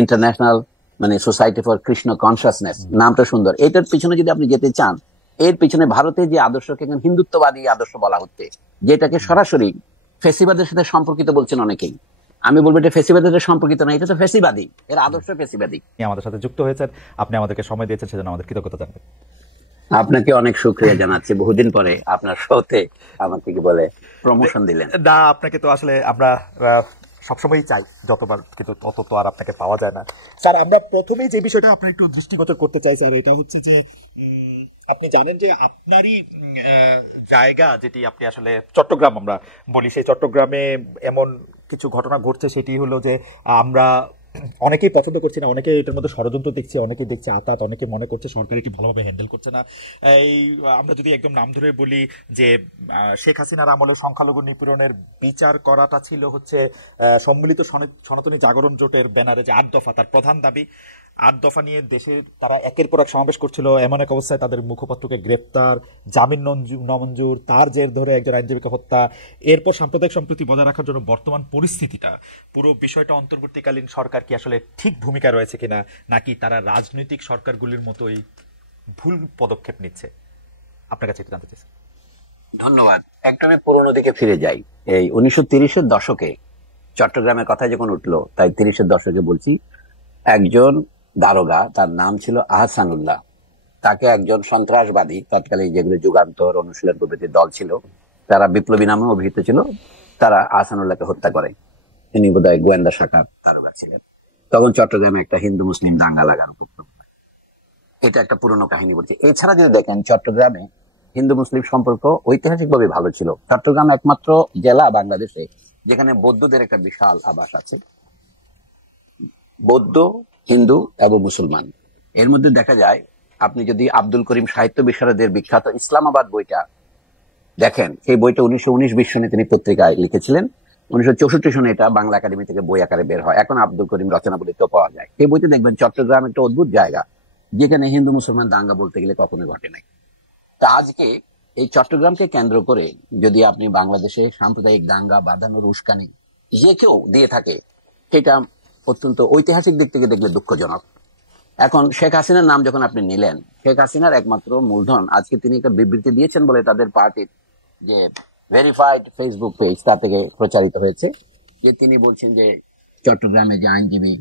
International মানে society for Krishna consciousness, নামটা সুন্দর। এটার পিছনে যদি আপনি যেতে চান, এর পিছনে ভারতের যে আদর্শকে হিন্দুত্ববাদী আদর্শ বলা হচ্ছে, যেটাকে সরাসরি ফেসিবাদের সাথে সম্পর্কিত বলছেন অনেকেই। আমি বলবো এটা ফেসিবাদের সাথে সম্পর্কিত না, এটা তো ফেসিবাদী, এর আদর্শ ফেসিবাদী। আমাদের সাথে যুক্ত হয়েছেন, আপনি আমাদেরকে সময় দিয়েছেন, সেজন্য আমাদের কৃতজ্ঞতা জানাবেন। আপনাকে অনেক শুকরিয়া জানাচ্ছি, বহুদিন পরে আপনার শোতে আমাকে কি বলে প্রমোশন দিলেন। না, আপনাকে তো আসলে আমরা সবসময়ই চাই, যতবার, কিন্তু তত তো আর আপনাকে পাওয়া যায় না। স্যার, আমরা প্রথমেই যে বিষয়টা আপনার একটু দৃষ্টিগোচর করতে চাই স্যার, এটা হচ্ছে যে আপনি জানেন যে আপনারই জায়গা যেটি আপনি আসলে চট্টগ্রাম আমরা বলি, সেই চট্টগ্রামে এমন কিছু ঘটনা ঘটছে, সেটি হলো যে আমরা অনেকেই পছন্দ করছি না, অনেকে এটার মধ্যে ষড়যন্ত্র দেখছি, অনেকে দেখছে আতাত, অনেকে মনে করছে সরকার কি ভালোভাবে হ্যান্ডেল করছে না। এই আমরা যদি একদম নাম ধরে বলি যে শেখ হাসিনার আমলে সংখ্যালঘু নিপীড়নের বিচার করাটা ছিল হচ্ছে সম্মিলিত সনাতনী জাগরণ জোটের ব্যানারে যে 8 দফা, তার প্রধান দাবি। 8 দফা নিয়ে দেশের তারা একের পর এক সমাবেশ করছিল, এমন এক অবস্থায় তাদের মুখপাত্রকে গ্রেপ্তার, জামিন নামঞ্জুর, তার জের ধরে একজন আইনজীবীকে হত্যা। এরপর সাম্প্রদায়িক সম্প্রীতি বজায় রাখার জন্য বর্তমান পরিস্থিতিটা, পুরো বিষয়টা অন্তর্বর্তীকালীন সরকার কি আসলে ঠিক ভূমিকা রয়েছে কিনা, নাকি তারা রাজনৈতিক সরকারগুলির মতোই ভুল পদক্ষেপ নিচ্ছে, আপনার কাছে একটু জানতে চাইছি। ধন্যবাদ। একটা আমি পুরোনো দিকে ফিরে যাই। এই 1930-এর দশকে চট্টগ্রামের কথা যখন উঠলো, তাই 30-এর দশকে বলছি, একজন দারোগা, তার নাম ছিল আহসানুল্লাহ, তাকে একজন সন্ত্রাসবাদী, তৎকালীন যেগুলো যুগান্তর, অনুশীলন প্রভৃতির দল ছিল, তারা বিপ্লবী নামে অভিহিত ছিল, তারা আহসানুল্লাহকে হত্যা করে। তিনি বোধহয় গোয়েন্দা শাখার দারোগা ছিলেন। তখন চট্টগ্রামে একটা হিন্দু মুসলিম দাঙ্গা লাগার উপক্রম হয়। এটা একটা পুরনো কাহিনী বলছি। এছাড়া যদি দেখেন, চট্টগ্রামে হিন্দু মুসলিম সম্পর্ক ঐতিহাসিকভাবে ভালো ছিল। চট্টগ্রাম একমাত্র জেলা বাংলাদেশে যেখানে বৌদ্ধদের একটা বিশাল আবাস আছে, বৌদ্ধ, হিন্দু এবং মুসলমান। এর মধ্যে দেখা যায়, আপনি যদি আব্দুল করিম সাহিত্য বিশারদের বিখ্যাত ইসলামাবাদ বইটা দেখেন, সেই বইটা 1919-20 সনে তিনি পত্রিকায় লিখেছিলেন। 1964 সনে এটা বাংলা একাডেমি থেকে বই আকারে বের হয়, এখন আব্দুল করিম রচনাবলীতেও পাওয়া যায়। সেই বইতে দেখবেন চট্টগ্রাম একটা অদ্ভুত জায়গা, যেখানে হিন্দু মুসলমান দাঙ্গা বলতে গেলে কখনো ঘটে নাই। তা আজকে এই চট্টগ্রামকে কেন্দ্র করে যদি আপনি বাংলাদেশে সাম্প্রদায়িক দাঙ্গা বাঁধানোর উস্কানি যে কেউ দিয়ে থাকে, সেটা অত্যন্ত ঐতিহাসিক দিক থেকে দেখলে দুঃখজনক। এখন শেখ হাসিনার নাম যখন আপনি নিলেন, শেখ হাসিনার একমাত্র মূলধন, আজকে তিনি একটা বিবৃতি দিয়েছেন বলে তাদের পার্টির যে ভেরিফাইড ফেসবুক পেজ, তা থেকে প্রচারিত হয়েছে, যে তিনি বলছেন যে চট্টগ্রামে যে আইনজীবী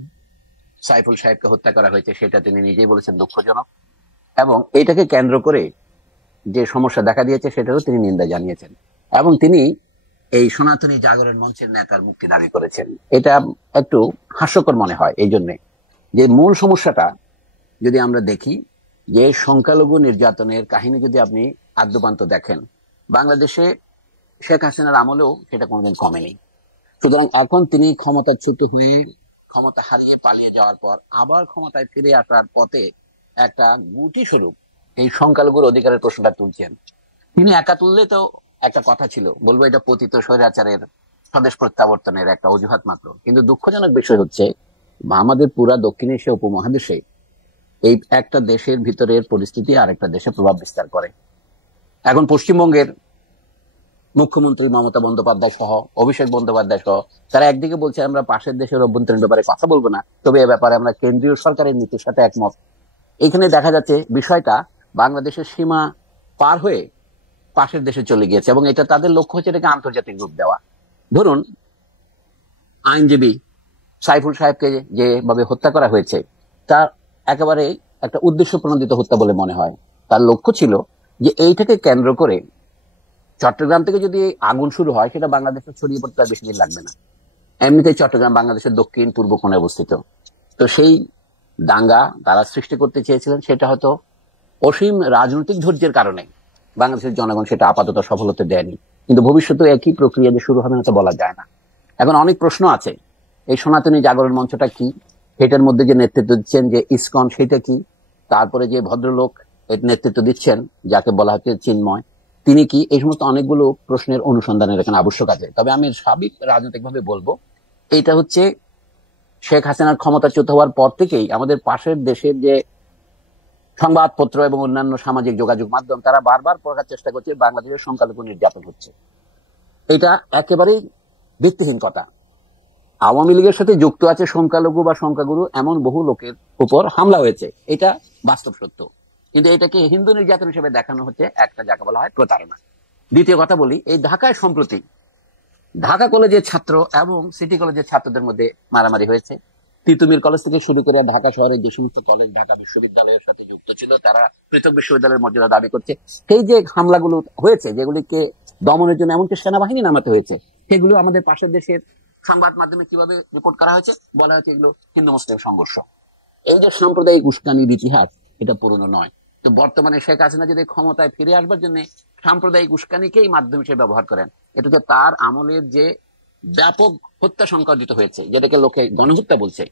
সাইফুল সাহেবকে হত্যা করা হয়েছে, সেটা তিনি নিজেই বলেছেন দুঃখজনক, এবং এটাকে কেন্দ্র করে যে সমস্যা দেখা দিয়েছে সেটারও তিনি নিন্দা জানিয়েছেন। এবং তিনি এই সনাতনী জাগরণ মঞ্চের নেতার মুক্তি দাবি করেছেন। এটা একটু হাস্যকর মনে হয় এই জন্যে যে মূল সমস্যাটা যদি আমরা দেখি, যে সংখ্যালঘু নির্যাতনের কাহিনী যদি আপনি আদ্যপান্ত দেখেন, বাংলাদেশে শেখ হাসিনার আমলেও সেটা কোনোদিন কমেনি। সুতরাং এখন তিনি ক্ষমতাচ্যুত হয়ে, ক্ষমতা হারিয়ে পালিয়ে যাওয়ার পর আবার ক্ষমতায় ফিরে আসার পথে একটা গুটি স্বরূপ এই সংখ্যালঘুর অধিকারের প্রশ্নটা তুলছেন। তিনি একা তুললে তো একটা কথা ছিল, বলবো এটা পতিত স্বৈরাচারের স্বদেশ প্রত্যাবর্তনের একটা অজুহাত মাত্র। কিন্তু দুঃখজনক বিষয় হচ্ছে, আমাদের পুরা দক্ষিণ এশিয়া উপমহাদেশে এই একটা দেশের ভিতরের পরিস্থিতি আর একটা দেশে প্রভাব বিস্তার করে। এখন পশ্চিমবঙ্গের মুখ্যমন্ত্রী মমতা বন্দ্যোপাধ্যায় সহ, অভিষেক বন্দ্যোপাধ্যায় সহ, তারা একদিকে বলছে আমরা পাশের দেশের অভ্যন্তরীণ ব্যাপারে কথা বলবো না, তবে এ ব্যাপারে আমরা কেন্দ্রীয় সরকারের নীতির সাথে একমত। এখানে দেখা যাচ্ছে বিষয়টা বাংলাদেশের সীমা পার হয়ে পাশের দেশে চলে গিয়েছে, এবং এটা তাদের লক্ষ্য হচ্ছে এটাকে আন্তর্জাতিক রূপ দেওয়া। ধরুন, আইনজীবী সাইফুল সাহেবকে যেভাবে হত্যা করা হয়েছে, তার একেবারে একটা উদ্দেশ্য প্রণোদিত হত্যা বলে মনে হয়। তার লক্ষ্য ছিল যে এইটাকে কেন্দ্র করে চট্টগ্রাম থেকে যদি আগুন শুরু হয়, সেটা বাংলাদেশে ছড়িয়ে পড়তে আর বেশি দিন লাগবে না। এমনিতেই চট্টগ্রাম বাংলাদেশের দক্ষিণ পূর্ব কোণে অবস্থিত। তো সেই দাঙ্গা তারা সৃষ্টি করতে চেয়েছিলেন, সেটা হয়তো অসীম রাজনৈতিক ধৈর্যের কারণে বাংলাদেশের জনগণ সেটা আপাতত সফলতা দেয়নি, কিন্তু ভবিষ্যতে একই প্রক্রিয়া যে শুরু হবে না তো বলা যায় না। এখন অনেক প্রশ্ন আছে, এই সনাতনী জাগরণ মঞ্চটা কি, সেটার মধ্যে যে নেতৃত্ব দিচ্ছেন যে ইসকন, সেটা কি, তারপরে যে ভদ্রলোক এর নেতৃত্ব দিচ্ছেন যাকে বলা হচ্ছে চিন্ময়, তিনি কি, এই সমস্ত অনেকগুলো প্রশ্নের অনুসন্ধানের এখানে আবশ্যক আছে। তবে আমি সার্বিক রাজনৈতিকভাবে বলবো, এটা হচ্ছে শেখ হাসিনার ক্ষমতাচ্যুত হওয়ার পর থেকেই আমাদের পাশের দেশের যে সংবাদপত্র এবং অন্যান্য সামাজিক যোগাযোগ মাধ্যম, তারা বারবার প্রকাশ চেষ্টা করছে বাংলাদেশের সংখ্যালঘু নির্যাতন হচ্ছে। এটা একেবারেই ভিত্তিহীন কথা। আওয়ামী লীগের সাথে যুক্ত আছে সংখ্যালঘু বা সংখ্যাগুরু এমন বহু লোকের উপর হামলা হয়েছে, এটা বাস্তব সত্য। কিন্তু এটাকে হিন্দু নির্যাতন হিসেবে দেখানো হচ্ছে একটা, যাকে বলা হয় প্রতারণা। দ্বিতীয় কথা বলি, এই ঢাকায় সম্প্রতি ঢাকা কলেজের ছাত্র এবং সিটি কলেজের ছাত্রদের মধ্যে মারামারি হয়েছে। তিতুমির কলেজ থেকে শুরু করে ঢাকা শহরের যে সমস্ত কলেজ ঢাকা বিশ্ববিদ্যালয়ের সাথে যুক্ত ছিল, তারা পৃথক বিশ্ববিদ্যালয়ের মর্যাদা দাবি করছে। সেই যে হামলাগুলো হয়েছে, যেগুলিকে দমনের জন্য এমনকি সেনাবাহিনী নামাতে হয়েছে, সেগুলো আমাদের পাশের দেশের সংবাদ মাধ্যমে কিভাবে রিপোর্ট করা হয়েছে, বলা হয়েছে এগুলো হিন্দু মুসলিম সংঘর্ষ। এই যে সাম্প্রদায়িক উস্কানির ইতিহাস, এটা পুরনো নয়। তো বর্তমানে শেখ হাসিনা যদি ক্ষমতায় ফিরে আসবার জন্য সাম্প্রদায়িক উস্কানিকেই মাধ্যম হিসেবে ব্যবহার করেন, এটা তো তার আমলের যে ব্যাপক হত্যা সংঘটিত হয়েছে, যেটাকে লোকে গণহত্যা বলছে,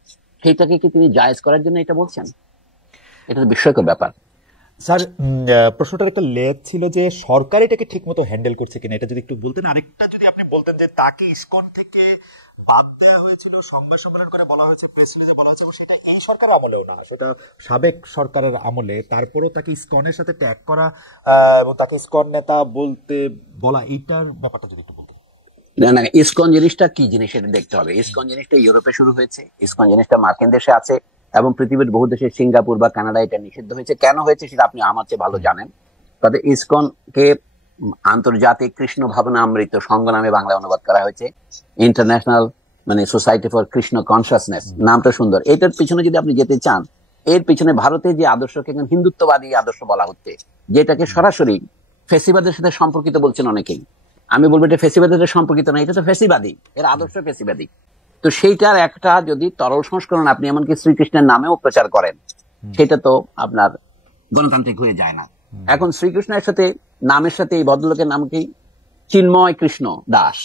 সেইটাকে কি তিনি জায়েজ করার জন্য এটা বলছেন? এটা তো বিস্ময়কর ব্যাপার। স্যার, প্রশ্নটার একটা লেগ ছিল যে সরকার এটাকে ঠিক মতো হ্যান্ডেল করছে কিনা, এটা যদি একটু বলতেন। আরেকটা যদি আপনি বলতেন যে তাকে ইসকন থেকে বাদ দেওয়া হয়েছিল, সংবাদ সম্মেলন করে বলা হয়েছে, প্রেস রিলিজে বলা হয়েছে, সেটা এই সরকারের আমলেও না, সেটা সাবেক সরকারের আমলে। তারপরেও তাকে ইসকনের সাথে ট্যাগ করা এবং তাকে ইসকন নেতা বলতে বলা, এইটার ব্যাপারটা যদি একটু বলতেন। না, ইসকন জিনিসটা কি জিনিস এটা দেখতে হবে। ইসকন জিনিসটা ইউরোপে শুরু হয়েছে, ইসকন জিনিসটা মার্কিন দেশে আছে, এবং পৃথিবীর বহু দেশে, সিঙ্গাপুর বা কানাডা এটা নিষিদ্ধ হয়েছে। কেন হয়েছে সেটা আপনি আমার চেয়ে ভালো জানেন। তবে ইসকনকে আন্তর্জাতিক কৃষ্ণ ভাবনামৃত সংঘ নামে বাংলায় অনুবাদ করা হয়েছে। ইন্টারন্যাশনাল মানে সোসাইটি ফর কৃষ্ণ কনসাসনেস, নামটা সুন্দর। এটার পিছনে যদি আপনি যেতে চান, এর পিছনে ভারতের যে আদর্শকে এখন হিন্দুত্ববাদী আদর্শ বলা হচ্ছে, যেটাকে সরাসরি ফেসিবাদের সাথে সম্পর্কিত বলছেন অনেকেই। আমি বলবো এটা ফেসিবাদের সাথে সম্পর্কিত না, এটা তো ফেসিবাদী, এর আদর্শ ফেসিবাদী। তো সেইটার একটা যদি তরল সংস্করণ আপনি এমনকি শ্রীকৃষ্ণের নামেও প্রচার করেন, সেটা তো আপনার গণতান্ত্রিক হয়ে যায় না। এখন শ্রীকৃষ্ণের সাথে নামের সাথে এই ভদ্রলোকের নাম কি চিন্ময় কৃষ্ণ দাস,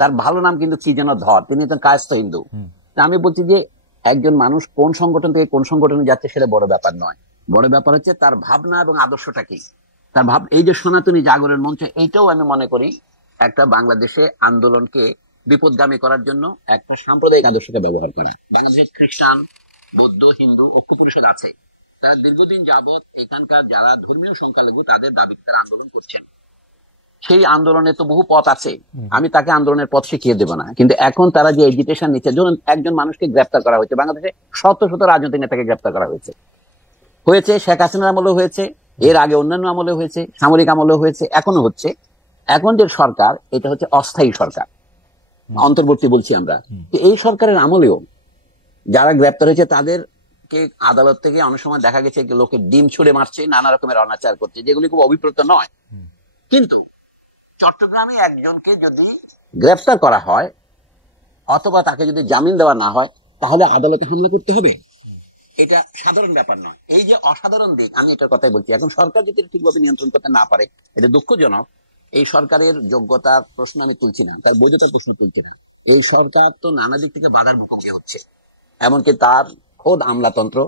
তার ভালো নাম কিন্তু কি যেন ধর, তিনি তো কায়স্থ হিন্দু। আমি বলছি যে একজন মানুষ কোন সংগঠন থেকে কোন সংগঠনে যাচ্ছে সেটা বড় ব্যাপার নয়, বড় ব্যাপার হচ্ছে তার ভাবনা এবং আদর্শটা কি। তার এই যে সনাতনী জাগরণ মঞ্চ, এইটাও আমি মনে করি একটা বাংলাদেশে আন্দোলনকে বিপদগামী করার জন্য একটা সাম্প্রদায়িক আদর্শকে ব্যবহার করে। বাংলাদেশে খ্রিস্টান, বৌদ্ধ, হিন্দু ঐক্য পরিষদ আছে, তারা দীর্ঘদিন যাবৎ এখানকার যারা ধর্মীয় সংখ্যালঘু তাদের দাবিতে তারা আন্দোলন করছেন। সেই আন্দোলনে তো বহু পথ আছে, আমি তাকে আন্দোলনের পথ শিখিয়ে দেব না। কিন্তু এখন তারা যে এজিটেশন নিচ্ছে, ধরুন একজন মানুষকে গ্রেপ্তার করা হয়েছে, বাংলাদেশে শত শত রাজনৈতিক নেতাকে গ্রেপ্তার করা হয়েছে, শেখ হাসিনার আমলেও হয়েছে, এর আগে অন্যান্য আমলেও হয়েছে, সামরিক আমলেও হয়েছে, এখনো হচ্ছে। এখন যে সরকার, এটা হচ্ছে অস্থায়ী সরকার, অন্তর্বর্তী বলছি আমরা। এই সরকারের আমলেও যারা গ্রেপ্তার হয়েছে তাদেরকে আদালত থেকে অনেক সময় দেখা গেছে লোকে ডিম ছুড়ে মারছে, নানা রকমের অনাচার করছে, যেগুলি খুব অভিপ্রেত নয়। কিন্তু চট্টগ্রামে একজনকে যদি গ্রেপ্তার করা হয় অথবা তাকে যদি জামিন দেওয়া না হয়, তাহলে আদালতে হামলা করতে হবে, এটা সাধারণ ব্যাপার নয়। এই যে অসাধারণ দিক, আমি এটার কথাই বলছি। এখন সরকার যদি ঠিকভাবে নিয়ন্ত্রণ করতে না পারে, এটা দুঃখজনক। এই সরকারের যোগ্যতার প্রশ্ন আমি তুলছি না, তার বৈধতার প্রশ্ন তুলছি না। এই সরকার তো নানা দিক থেকে বাধার মুখোমুখি হচ্ছে, এমনকি তার খোদ আমলাতন্ত্র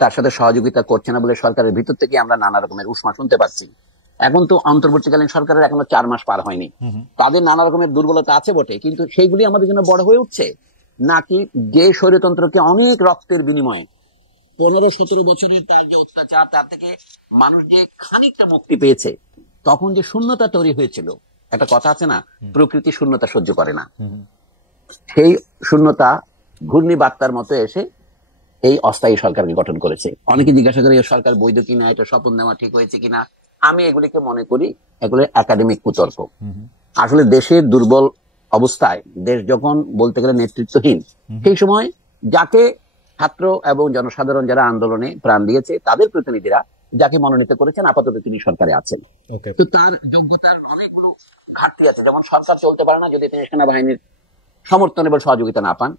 তার সাথে সহযোগিতা করছে না বলে সরকারের ভিতর থেকে আমরা নানা রকমের উষ্মা শুনতে পাচ্ছি। এখন তো অন্তর্বর্তীকালীন সরকারের এখনো 4 মাস পার হয়নি, তাদের নানা রকমের দুর্বলতা আছে বটে, কিন্তু সেইগুলি আমাদের জন্য বড় হয়ে উঠছে নাকি যে স্বৈরতন্ত্রকে অনেক রক্তের বিনিময়ে 15-17 বছরের তার যে অত্যাচার, তার থেকে মানুষ যে খানিকটা মুক্তি পেয়েছে, তখন যে শূন্যতা তৈরি হয়েছিল, একটা কথা আছে না, প্রকৃতি শূন্যতা সহ্য করে না, সেই শূন্যতা ঘূর্ণিবার্তার মতো এসে এই অস্থায়ী সরকারকে গঠন করেছে। অনেকে জিজ্ঞাসা করে সরকার বৈধ কিনা, এটা শপথ নেওয়া ঠিক হয়েছে কিনা। আমি এগুলিকে মনে করি এগুলো একাডেমিক কুতর্ক। আসলে দেশের দুর্বল অবস্থায়, দেশ যখন বলতে গেলে নেতৃত্বহীন, সেই সময় যাকে ছাত্র এবং জনসাধারণ যারা আন্দোলনে প্রাণ দিয়েছে তাদের প্রতিনিধিরা যাকে মনোনীত করেছেন, আপাতত তিনি সরকারে আছেন। তো তার যোগ্যতার অনেকগুলো ঘাটতি আছে। যেমন সরকার চলতে পারে না যদি তিনি সেনাবাহিনীর সমর্থন এবং সহযোগিতা না পান,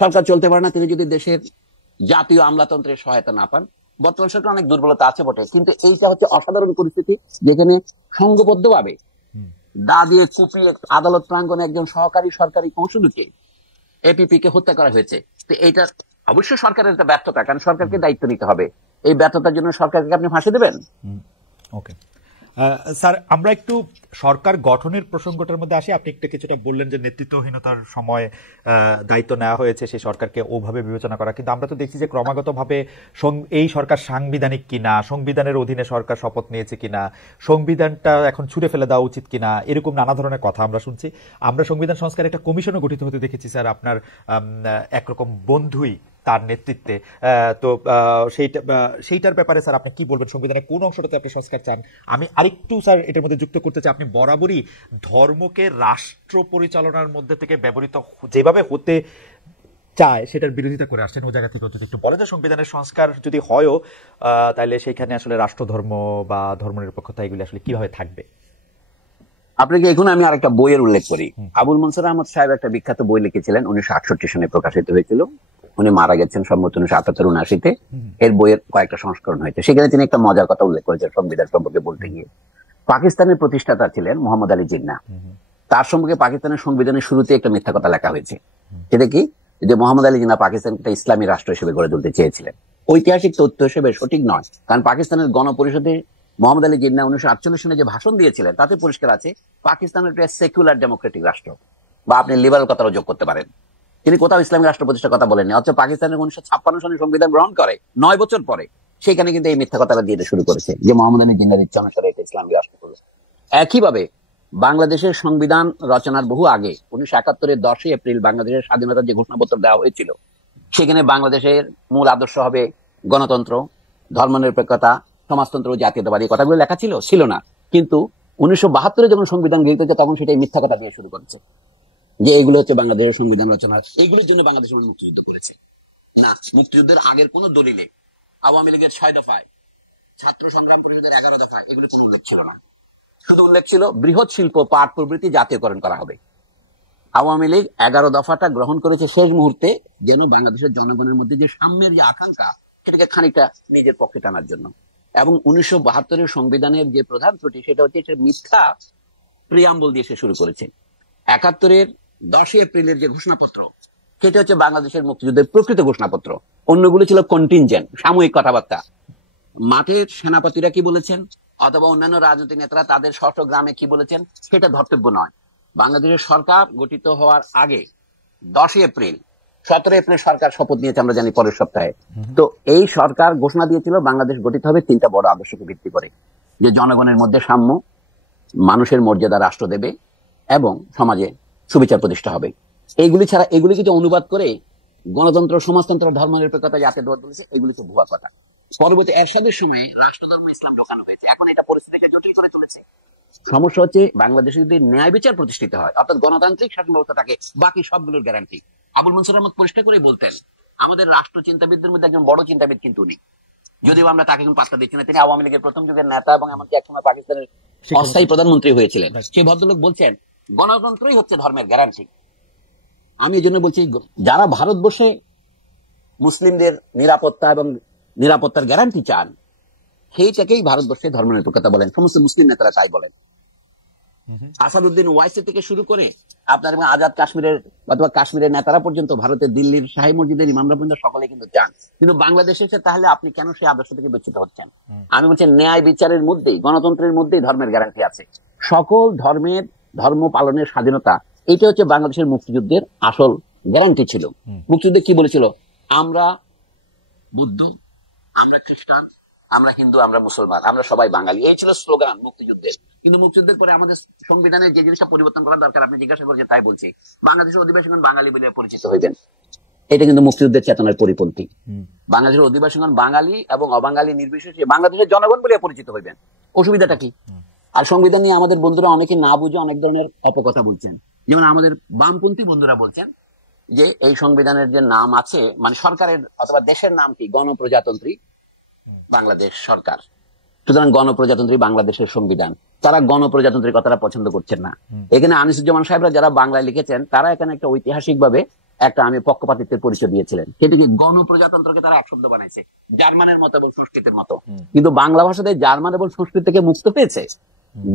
সরকার চলতে পারে না তিনি যদি দেশের জাতীয় আমলাতন্ত্রের সহায়তা না পান। বর্তমান সরকার অনেক দুর্বলতা আছে বটে, কিন্তু এইটা হচ্ছে অসাধারণ পরিস্থিতি, যেখানে সংঘবদ্ধভাবে দা দিয়ে কুপিয়ে আদালত প্রাঙ্গণে একজন সহকারী সরকারি কৌঁসুলিকে, এপিপি কে হত্যা করা হয়েছে। তো এইটা অবশ্যই সরকারের একটা ব্যর্থতা, কারণ সরকারকে দায়িত্ব নিতে হবে। এই ব্যর্থতার জন্য সরকারকে আপনি ফাঁসি দেবেন? ওকে, স্যার আমরা একটু সরকার গঠনের প্রসঙ্গটার মধ্যে আসি। আপনি একটু কিছুটা বললেন যে নেতৃত্বহীনতার সময় দায়িত্ব নেওয়া হয়েছে সেই সরকারকে ওভাবে বিবেচনা করা, কিন্তু আমরা তো দেখছি যে ক্রমাগতভাবে এই সরকার সাংবিধানিক কিনা, সংবিধানের অধীনে সরকার শপথ নিয়েছে কিনা, সংবিধানটা এখন ছুঁড়ে ফেলে দেওয়া উচিত কিনা, এরকম নানা ধরনের কথা আমরা শুনছি। আমরা সংবিধান সংস্কার একটা কমিশনও গঠিত হতে দেখেছি স্যার, আপনার একরকম বন্ধুই তার নেতৃত্বে। তো সেইটার ব্যাপারে স্যার আপনি কি বলবেন, সংবিধানের কোন অংশটাতে আপনি সংস্কার চান? আমি আরেকটু স্যার এটার মধ্যে যুক্ত করতে চাই, আপনি বরাবরই ধর্মকে রাষ্ট্র পরিচালনার মধ্যে থেকে ব্যবহৃত যেভাবে হতে চায় সেটার বিরোধিতা করে আসছেন। ওই জায়গা থেকে যদি একটু বলে যে সংবিধানের সংস্কার যদি হয়ও তাহলে সেখানে আসলে রাষ্ট্রধর্ম বা ধর্মনিরপেক্ষতা এগুলি আসলে কিভাবে থাকবে? আপনাকে এখন আমি আরেকটা বইয়ের উল্লেখ করি। আবুল মনসুর আহমদ সাহেব একটা বিখ্যাত বই লিখেছিলেন, 1968 সনে প্রকাশিত হয়েছিল। উনি মারা গেছেন সম্ভবত 1978-79-তে। এর বইয়ের কয়েকটা সংস্করণ হয়েছে। সেখানে তিনি একটা মজার কথা উল্লেখ করেছেন সংবিধান সম্পর্কে বলতে গিয়ে। পাকিস্তানের প্রতিষ্ঠাতা ছিলেন মোহাম্মদ আলী জিন্নাহ। তার সম্পর্কে পাকিস্তানের সংবিধানের শুরুতে একটা মিথ্যা কথা লেখা হয়েছে। সেটা কি, যে মোহাম্মদ আলী জিন্নাহ পাকিস্তানকে একটা ইসলামী রাষ্ট্র হিসেবে গড়ে তুলতে চেয়েছিলেন। ঐতিহাসিক তথ্য হিসেবে সঠিক নয়, কারণ পাকিস্তানের গণপরিষদে মোহাম্মদ আলী জিন্নাহ 1948 সনে যে ভাষণ দিয়েছিলেন তাতে পরিষ্কার আছে পাকিস্তানের একটা সেকুলার ডেমোক্রেটিক রাষ্ট্র, বা আপনি লিবারাল কথাও যোগ করতে পারেন। তিনি কোথাও ইসলামী রাষ্ট্র প্রতিষ্ঠার কথা বলেননি। অথচ পাকিস্তানের 1956 সনে সংবিধান গ্রহণ করে 9 বছর পরে সেখানে কিন্তু এই মিথ্যা কথাটা দিয়ে শুরু করেছে যে মোহাম্মদ আলী জিন্নাহর ইচ্ছা অনুসারে এটা ইসলামী রাষ্ট্র করল। একইভাবে বাংলাদেশের সংবিধান রচনার বহু আগে 1971-এর 10 এপ্রিল বাংলাদেশের স্বাধীনতার যে ঘোষণাপত্র দেওয়া হয়েছিল, সেখানে বাংলাদেশের মূল আদর্শ হবে গণতন্ত্র, ধর্মনিরপেক্ষতা, সমাজতন্ত্র ও জাতীয়তাবাদী, কথাগুলো লেখা ছিল না। কিন্তু 1972-এ যখন সংবিধান গৃহীত হয়েছে তখন সেটাই মিথ্যা কথা দিয়ে শুরু করেছে যে এগুলো হচ্ছে বাংলাদেশের সংবিধান রচনার, এগুলোর জন্য বাংলাদেশের মুক্তিযুদ্ধ করেছে। না, মুক্তিযুদ্ধের আগের কোন দলিলে, আওয়ামী লীগের 6 দফায়, ছাত্র সংগ্রাম পরিষদের 11 দফায় এগুলো কোনো উল্লেখ ছিল না। শুধু উল্লেখ ছিল বৃহৎ শিল্প পাট প্রভৃতি জাতীয়করণ করা হবে। আওয়ামী লীগ 11 দফাটা গ্রহণ করেছে শেষ মুহূর্তে, যেন বাংলাদেশের জনগণের মধ্যে যে সাম্যের যে আকাঙ্ক্ষা সেটাকে খানিকটা নিজের পক্ষে টানার জন্য। এবং 1972-এর সংবিধানের যে প্রধান ত্রুটি সেটা হচ্ছে সে মিথ্যা প্রিয়াম্বল দিয়ে সে শুরু করেছে। 71-এর 10 এপ্রিলের যে ঘোষণাপত্র সেটা হচ্ছে বাংলাদেশের মুক্তিযুদ্ধের প্রকৃত ঘোষণাপত্র। অন্যগুলো ছিল কন্টিনজেন্ট, সাময়িক কথাবার্তা। মাঠের সেনাপতিরা কি বলেছেন অথবা অন্যান্য রাজনৈতিক নেতারা তাদের স্ব গ্রামে কি বলেছেন সেটা ধর্তব্য নয়। বাংলাদেশের সরকার গঠিত হওয়ার আগে 10 এপ্রিল, 17 এপ্রিল সরকার শপথ নিয়েছে আমরা জানি পরের সপ্তাহে। তো এই সরকার ঘোষণা দিয়েছিল বাংলাদেশ গঠিত হবে 3টা বড় আদর্শকে ভিত্তি করে, যে জনগণের মধ্যে সাম্য, মানুষের মর্যাদা রাষ্ট্র দেবে এবং সমাজে সুবিচার প্রতিষ্ঠা হবে। এইগুলি ছাড়া এগুলি কিছু অনুবাদ করে গণতন্ত্র, সমাজতন্ত্র, ধর্মনিরপেক্ষতা, জাতীয়তাবাদ বলেছে, এগুলি তো ভুয়া কথা। পরবর্তী এরশাদের সময়ে রাষ্ট্রধর্ম ইসলাম ঢোকানো হয়েছে। এখন এটা পরিস্থিতিকে জটিল করে তুলেছে। সমস্যা হচ্ছে বাংলাদেশে যদি ন্যায় বিচার প্রতিষ্ঠিত হয়, অর্থাৎ গণতান্ত্রিক শাসন ব্যবস্থা থাকে, বাকি সবগুলোর গ্যারান্টি। আবুল মনসুর আহমদ পরিষ্কার করে বলতেন আমাদের রাষ্ট্র চিন্তাবিদদের মধ্যে একজন বড় চিন্তাবিদ কিন্তু নেই, যদিও আমরা তাকে কোনো পাত্তা দিচ্ছি না। তিনি আওয়ামী লীগের প্রথম যুগের নেতা এবং এমনকি একসময় পাকিস্তানের অস্থায়ী প্রধানমন্ত্রী হয়েছিলেন। সেই ভদ্রলোক বলছেন গণতন্ত্রই হচ্ছে ধর্মের গ্যারান্টি। আমি এই জন্য বলছি যারা ভারতবর্ষে মুসলিমদের নিরাপত্তা এবং নিরাপত্তার গ্যারান্টি চান, সেইটাকেই ভারতবর্ষে ধর্মনিরপেক্ষতা বলেন। সমস্ত মুসলিম নেতারা তাই বলেন। আসাদুদ্দিন ওয়াইসি থেকে শুরু করে আপনার আজাদ কাশ্মীরের অথবা কাশ্মীরের নেতারা পর্যন্ত, ভারতের দিল্লির শাহী মসজিদের ইমামরা পর্যন্ত সকলে কিন্তু চান। কিন্তু বাংলাদেশে এসে তাহলে আপনি কেন সেই আদর্শ থেকে বিচ্যুত হচ্ছেন? আমি বলছি ন্যায় বিচারের মধ্যেই, গণতন্ত্রের মধ্যেই ধর্মের গ্যারান্টি আছে। সকল ধর্মের ধর্ম পালনের স্বাধীনতা, এটা হচ্ছে বাংলাদেশের মুক্তিযুদ্ধের আসল গ্যারান্টি ছিল। মুক্তিযুদ্ধে কি বলেছিল? আমরা বুদ্ধ, আমরা খ্রিস্টান, আমরা হিন্দু, আমরা মুসলমান, আমরা সবাই বাঙালি, এই ছিল স্লোগান মুক্তিযুদ্ধের। কিন্তু মুক্তিযুদ্ধের পরে আমাদের সংবিধানের যে জিনিসটা পরিবর্তন করা দরকার আপনি জিজ্ঞাসা করেছেন, তাই বলছি, বাংলাদেশের অধিবাসীগণ বাঙালি বলে পরিচিত হইবেন। এটা কিন্তু মুক্তিযুদ্ধের চেতনার পরিপন্থী। বাংলাদেশের অধিবাসীগণ বাঙালি এবং অবাঙালি নির্বিশেষে বাংলাদেশের জনগণ বলে পরিচিত হইবেন। অসুবিধাটা কি? আর সংবিধান নিয়ে আমাদের বন্ধুরা অনেকে না বুঝে অনেক ধরনের অপকথা বলছেন। যেমন আমাদের বামপন্থী বন্ধুরা বলছেন যে এই সংবিধানের যে নাম আছে, মানে সরকারের অথবা দেশের নাম কি, গণপ্রজাতন্ত্রী বাংলাদেশ সরকার, সুতরাং গণপ্রজাতন্ত্রী বাংলাদেশের সংবিধান। তারা গণপ্রজাতন্ত্রী কথাটা পছন্দ করছেন না। এখানে আনিসুজ্জামান সাহেবরা যারা বাংলায় লিখেছেন তারা এখানে একটা ঐতিহাসিক ভাবে একটা আমি পক্ষপাতিত্বের পরিচয় দিয়েছিলেন। সেটি যে গণপ্রজাতন্ত্রকে তারা এক শব্দ বানাইছে, জার্মানের মতো এবং সংস্কৃতের মতো। কিন্তু বাংলা ভাষাতে জার্মান এবং সংস্কৃত থেকে মুক্ত হয়েছে।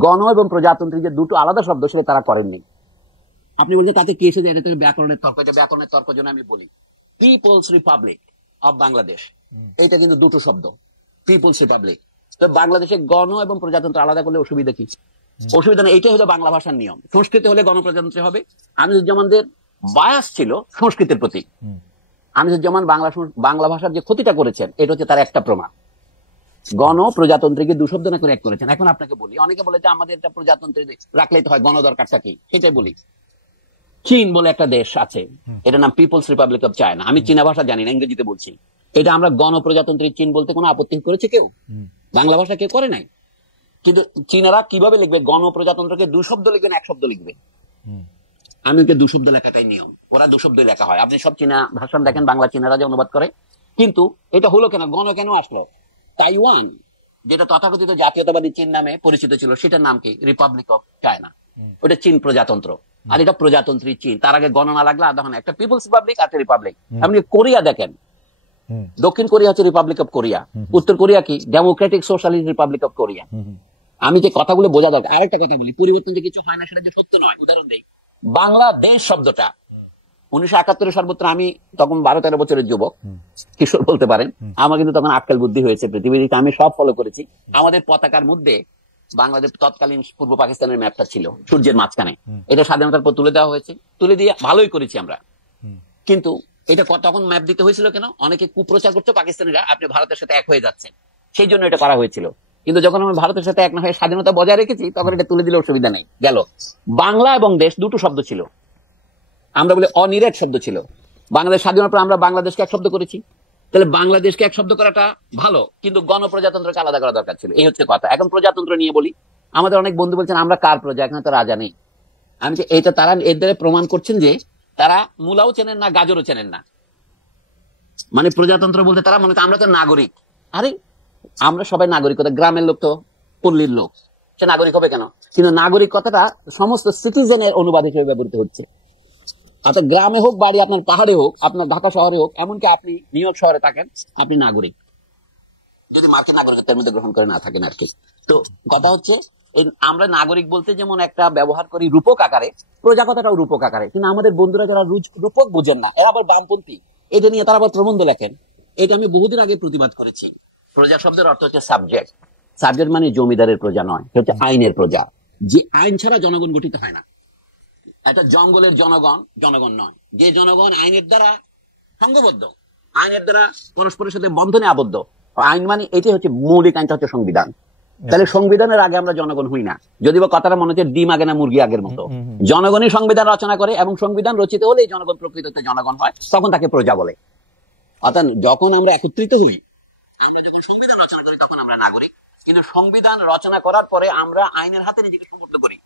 গণ এবং প্রজাতন্ত্রী যে দুটো আলাদা শব্দ সেটা তারা করেননি। আপনি বলছেন তাতে কি এসেছে? এটা থেকে ব্যাকরণের তর্ক। এটা ব্যাকরণের তর্ক জন্য আমি বলি পিপলস রিপাবলিক অফ বাংলাদেশ, এটা কিন্তু দুটো শব্দ। পিপলস রিপাবলিক তো বাংলাদেশে গণ এবং প্রজাতন্ত্র আলাদা করলে অসুবিধা কি? অসুবিধা নেই, এইটাই হলো বাংলা ভাষার নিয়ম। সংস্কৃতি হলে গণপ্রজাতন্ত্র হবে। আনিসুজ্জামানদের বায়াস ছিল সংস্কৃতির প্রতি। আনিসুজ্জামান বাংলা ভাষার যে ক্ষতিটা করেছেন এটা হচ্ছে তার একটা প্রমাণ। গণপ্রজাতন্ত্রকে দুশব্দ না করে এক করেছেন। এখন আপনাকে বলি, অনেকে বলে যে আমাদের এটা প্রজাতন্ত্রে রাখলেই তো হয়, গণ দরকারটা কি? সেটাই বলি। চীন বলে একটা দেশ আছে, এটার নাম পিপলস রিপাবলিক অফ চায়না। আমি চীনা ভাষা জানি না, ইংরেজিতে বলছি। এটা আমরা গণপ্রজাতন্ত্রী চীন বলতে কোনো আপত্তি করেছে কেউ? বাংলা ভাষা কেউ করে নাই। কিন্তু চীনারা কিভাবে লিখবে? গণপ্রজাতন্ত্রকে দুশব্দ লিখবেন, এক শব্দ লিখবে। আমি ওকে দুশব্দ লেখাটাই নিয়ম, ওরা দুশব্দ লেখা হয়। আপনি সব চীনা ভাষা দেখেন, বাংলা চীনারা যে অনুবাদ করে। কিন্তু এটা হলো কেন? গণ কেন আসলো? তাইওয়ান, যেটা তথাকথিত জাতীয়তাবাদী চীন নামে পরিচিত ছিল, সেটার নাম কি? Republic of China. ওটা চীন প্রজাতন্ত্র, আর এটা প্রজাতন্ত্রী চীন। তার আগে গণনা লাগলে আধা হয়, একটা পিপলস রিপাবলিক আর একটা রিপাবলিক। আপনি কোরিয়া দেখেন, দক্ষিণ কোরিয়া হচ্ছে রিপাবলিক অফ কোরিয়া, উত্তর কোরিয়া কি? Democratic socialist Republic of Korea. আমি যে কথাগুলো বোঝা দরকার। আরেকটা কথা বলি, পরিবর্তন যে কিছু হয় না সেটা যে সত্য নয়। উদাহরণ দেই, বাংলাদেশ শব্দটা 1971 সর্বত্র, আমি তখন 12-13 বছরের যুবক, কিশোর বলতে পারেন। আমার কিন্তু তখন আক্কেল বুদ্ধি হয়েছে, পৃথিবীতে আমি সব ফলো করেছি। আমাদের পতাকার মধ্যে বাংলাদেশ তৎকালীন পূর্ব পাকিস্তানের ম্যাপটা ছিল সূর্যের মাঝখানে। এটা স্বাধীনতার পর তুলে দেওয়া হয়েছে, তুলে দিয়ে ভালোই করেছি আমরা। কিন্তু এটা তখন ম্যাপ দিতে হয়েছিল কেন? অনেকে কুপ্রচার করতো পাকিস্তানিরা, আপনি ভারতের সাথে এক হয়ে যাচ্ছেন, সেই জন্য এটা করা হয়েছিল। কিন্তু যখন আমরা ভারতের সাথে এক না হয়ে স্বাধীনতা বজায় রেখেছি, তখন এটা তুলে দিলে অসুবিধা নেই। গেল। বাংলা এবং দেশ দুটো শব্দ ছিল, আমরা বলি অনিরেট শব্দ ছিল। বাংলাদেশ স্বাধীনতার পর আমরা বাংলাদেশকে এক শব্দ করেছি। তাহলে বাংলাদেশকে এক শব্দ করাটা ভালো, কিন্তু গণপ্রজাতন্ত্রকে আলাদা করা দরকার ছিল। এই হচ্ছে কথা। এখন প্রজাতন্ত্র নিয়ে বলি, আমাদের অনেক বন্ধু বলছেন আমরা কার প্রজা, এখানে তো রাজা নেই। আমি যে এটা তারা এর দ্বারা প্রমাণ করছেন যে তারা মূলাও চেনেন না, গাজরও চেনেন না। মানে প্রজাতন্ত্র বলতে তারা মনে হয় আমরা তো নাগরিক। আরে আমরা সবাই নাগরিকতা, গ্রামের লোক তো পল্লীর লোক, সে নাগরিক হবে কেন? কিন্তু নাগরিক কথাটা সমস্ত সিটিজেনের অনুবাদ হিসেবে ব্যবহৃত হচ্ছে। অর্থাৎ গ্রামে হোক, বাড়ি আপনার পাহাড়ে হোক, আপনার ঢাকা শহরে হোক, এমনকি আপনি নিউ ইয়র্ক শহরে থাকেন, আপনি নাগরিক, যদি মার্কিন নাগরিকত্বের মধ্যে গ্রহণ করে না থাকেন আর কি। তো কথা হচ্ছে আমরা নাগরিক বলতে যেমন একটা ব্যবহার করি রূপক আকারে, প্রজা কথাটাও রূপক আকারে। কিন্তু আমাদের বন্ধুরা যারা রূপক বুঝেন না, এরা আবার বামপন্থী, এটা নিয়ে তারা আবার প্রবন্ধ লেখেন। এটা আমি বহুদিন আগে প্রতিবাদ করেছি। প্রজা শব্দের অর্থ হচ্ছে সাবজেক্ট। সাবজেক্ট মানে জমিদারের প্রজা নয়, হচ্ছে আইনের প্রজা। যে আইন ছাড়া জনগণ গঠিত হয় না। একটা জঙ্গলের জনগণ জনগণ নয়, যে জনগণ আইনের দ্বারা সংঘবদ্ধ, আইনের দ্বারা পরস্পরের সাথে বন্ধনে আবদ্ধ। আইন মানে এটাই হচ্ছে মৌলিক আইনটা, হচ্ছে সংবিধান। তাহলে সংবিধানের আগে আমরা জনগণ হই না, যদি বা কথাটা মনে হচ্ছে ডিম আগে না মুরগি আগের মতো। জনগণই সংবিধান রচনা করে, এবং সংবিধান রচিত হলে জনগণ প্রকৃততে জনগণ হয়, তখন তাকে প্রজা বলে। অর্থাৎ যখন আমরা একত্রিত হই, আমরা যখন সংবিধান রচনা করি, তখন আমরা নাগরিক। কিন্তু সংবিধান রচনা করার পরে আমরা আইনের হাতে নিজেকে সুপর্দ করি,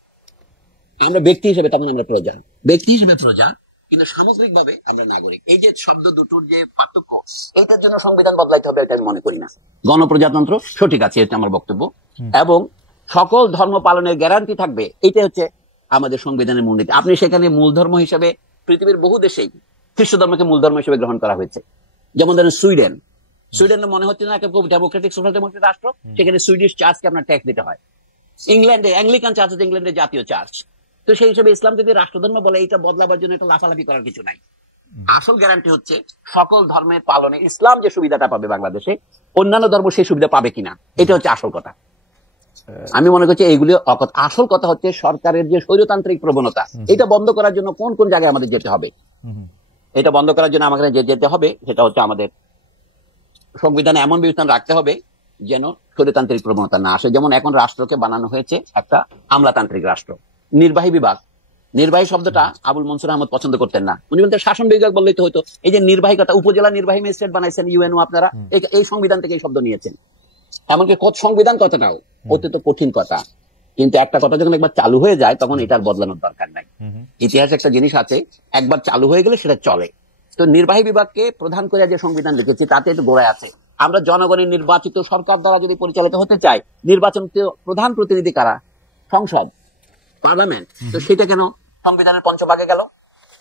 আমরা ব্যক্তি হিসেবে, তখন আমরা প্রজা। ব্যক্তি হিসেবে প্রজা, কিন্তু সামগ্রিক ভাবে আমরা নাগরিক। এই যে শব্দ দুটোর যে পার্থক্য, এটার জন্য সংবিধান বদলাইতে হবে, এটা আমি মনে করি না। গণপ্রজাতন্ত্র সঠিক আছে, এটা আমার বক্তব্য। এবং সকল ধর্ম পালনের গ্যারান্টি থাকবে, এটা হচ্ছে আমাদের সংবিধানের মূলনীতি। আপনি সেখানে মূল ধর্ম হিসেবে পৃথিবীর বহু দেশেই খ্রিস্ট ধর্মকে মূল ধর্ম হিসেবে গ্রহণ করা হয়েছে। যেমন ধরেন সুইডেন, সুইডেনের মনে হচ্ছে না একটা ডেমোক্রেটিক সোশ্যাল ডেমোক্রেটিক রাষ্ট্র, সেখানে সুইডিশ চার্চকে আপনার ট্যাক্স দিতে হয়। ইংল্যান্ডে অ্যাংলিকান চার্চ হচ্ছে ইংল্যান্ডের জাতীয় চার্চ। তো সেই হিসেবে ইসলাম যদি রাষ্ট্রধর্ম বলে, এটা বদলাবার জন্য এটা লাফালাফি করার কিছু নাই। আসল গ্যারান্টি হচ্ছে সকল ধর্মের পালনে ইসলাম যে সুবিধাটা পাবে বাংলাদেশে, অন্যান্য ধর্ম সেই সুবিধা পাবে কিনা, এটা হচ্ছে আসল কথা। আমি মনে করছি এইগুলি আসল কথা হচ্ছে সরকারের যে স্বৈরতান্ত্রিক প্রবণতা, এটা বন্ধ করার জন্য কোন কোন জায়গায় আমাদের যেতে হবে। এটা বন্ধ করার জন্য আমাদের যেতে হবে, সেটা হচ্ছে আমাদের সংবিধানে এমন বিবেচনা রাখতে হবে যেন স্বৈরতান্ত্রিক প্রবণতা না আসে। যেমন এখন রাষ্ট্রকে বানানো হয়েছে একটা আমলাতান্ত্রিক রাষ্ট্র। নির্বাহী বিভাগ, নির্বাহী শব্দটা আবুল মনসুর আহমদ পছন্দ করতেন না, উনি বলতেন শাসন বিভাগ বললেই তো হয়তো। এই যে নির্বাহী কথা, উপজেলা নির্বাহী ম্যাজিস্ট্রেট বানাইছেন ইউএনও, আপনারা এই সংবিধান থেকে এই শব্দ নিয়েছেন। এমনকি সংবিধান কথাটাও অত্যন্ত কঠিন কথা, কিন্তু একটা কথা যখন একবার চালু হয়ে যায়, তখন এটার বদলানোর দরকার নাই। ইতিহাসে একটা জিনিস আছে, একবার চালু হয়ে গেলে সেটা চলে। তো নির্বাহী বিভাগকে প্রধান করে যে সংবিধান লিখেছি, তাতে একটু গোড়ায় আছে। আমরা জনগণের নির্বাচিত সরকার দ্বারা যদি পরিচালিত হতে চাই, নির্বাচন প্রধান প্রতিনিধি কারা? সংসদ, পার্লামেন্ট। তো সেটা কেন সংবিধানের পঞ্চভাগে গেল?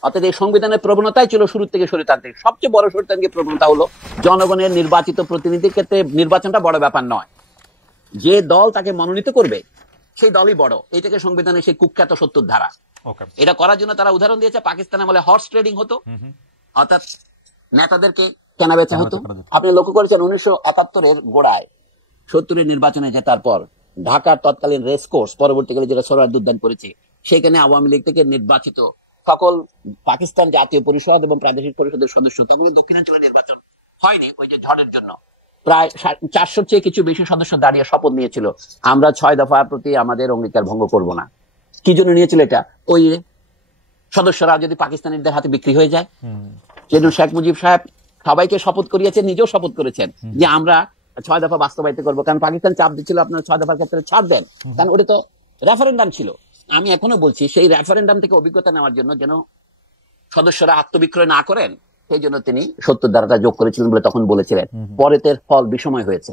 অর্থাৎ এই সংবিধানের প্রবণতাই ছিল শুরু থেকে স্বৈরতান্ত্রিক। সবচেয়ে বড় স্বৈরতান্ত্রিক প্রবণতা হলো জনগণের নির্বাচিত প্রতিনিধির ক্ষেত্রে নির্বাচনটা বড় ব্যাপার নয়, যে দল তাকে মনোনীত করবে সেই দলই বড়। এটাকে সংবিধানের সেই কুখ্যাত 70 ধারা। এটা করার জন্য তারা উদাহরণ দিয়েছে, পাকিস্তানে বলে হর্স ট্রেডিং হতো, অর্থাৎ নেতাদেরকে কেনা বেচা হতো। আপনি লক্ষ্য করেছেন 1971 গোড়ায় 70-এর নির্বাচনে জেতার পর ঢাকার তৎকালীন রেস কোর্স, পরবর্তীকালে যেটা সোহরাওয়ার্দী উদ্যান করেছে, সেখানে আওয়ামী লীগ থেকে নির্বাচিত সকল পাকিস্তান জাতীয় পরিষদ এবং প্রাদেশিক পরিষদের সদস্য, তখন দক্ষিণাঞ্চলে নির্বাচন হয়নি ওই যে ঝড়ের জন্য, প্রায় 400-র চেয়ে কিছু বেশি সদস্য দাঁড়িয়ে শপথ নিয়েছিল, আমরা 6 দফার প্রতি আমাদের অঙ্গীকার ভঙ্গ করব না। কি জন্য নিয়েছিল এটা? ওই সদস্যরা যদি পাকিস্তানিদের হাতে বিক্রি হয়ে যায়। সেজন্য শেখ মুজিব সাহেব সবাইকে শপথ করিয়েছেন, নিজেও শপথ করেছেন যে আমরা 6 দফা বাস্তবায়িত করবো। কারণ পাকিস্তান চাপ দিচ্ছিল আপনারা 6 দফার ক্ষেত্রে ছাড় দেন, কারণ ওটা তো রেফারেন্ডাম ছিল। আমি এখনো বলছি সেই রেফারেন্ডাম থেকে অভিজ্ঞতা নেওয়ার জন্য যেন সদস্যরা আত্মবিক্রয় না করেন, সেই জন্য তিনি 70 ধারাটা যোগ করেছিলেন বলে তখন বলেছিলেন। পরে এর ফল বিষময় হয়েছে।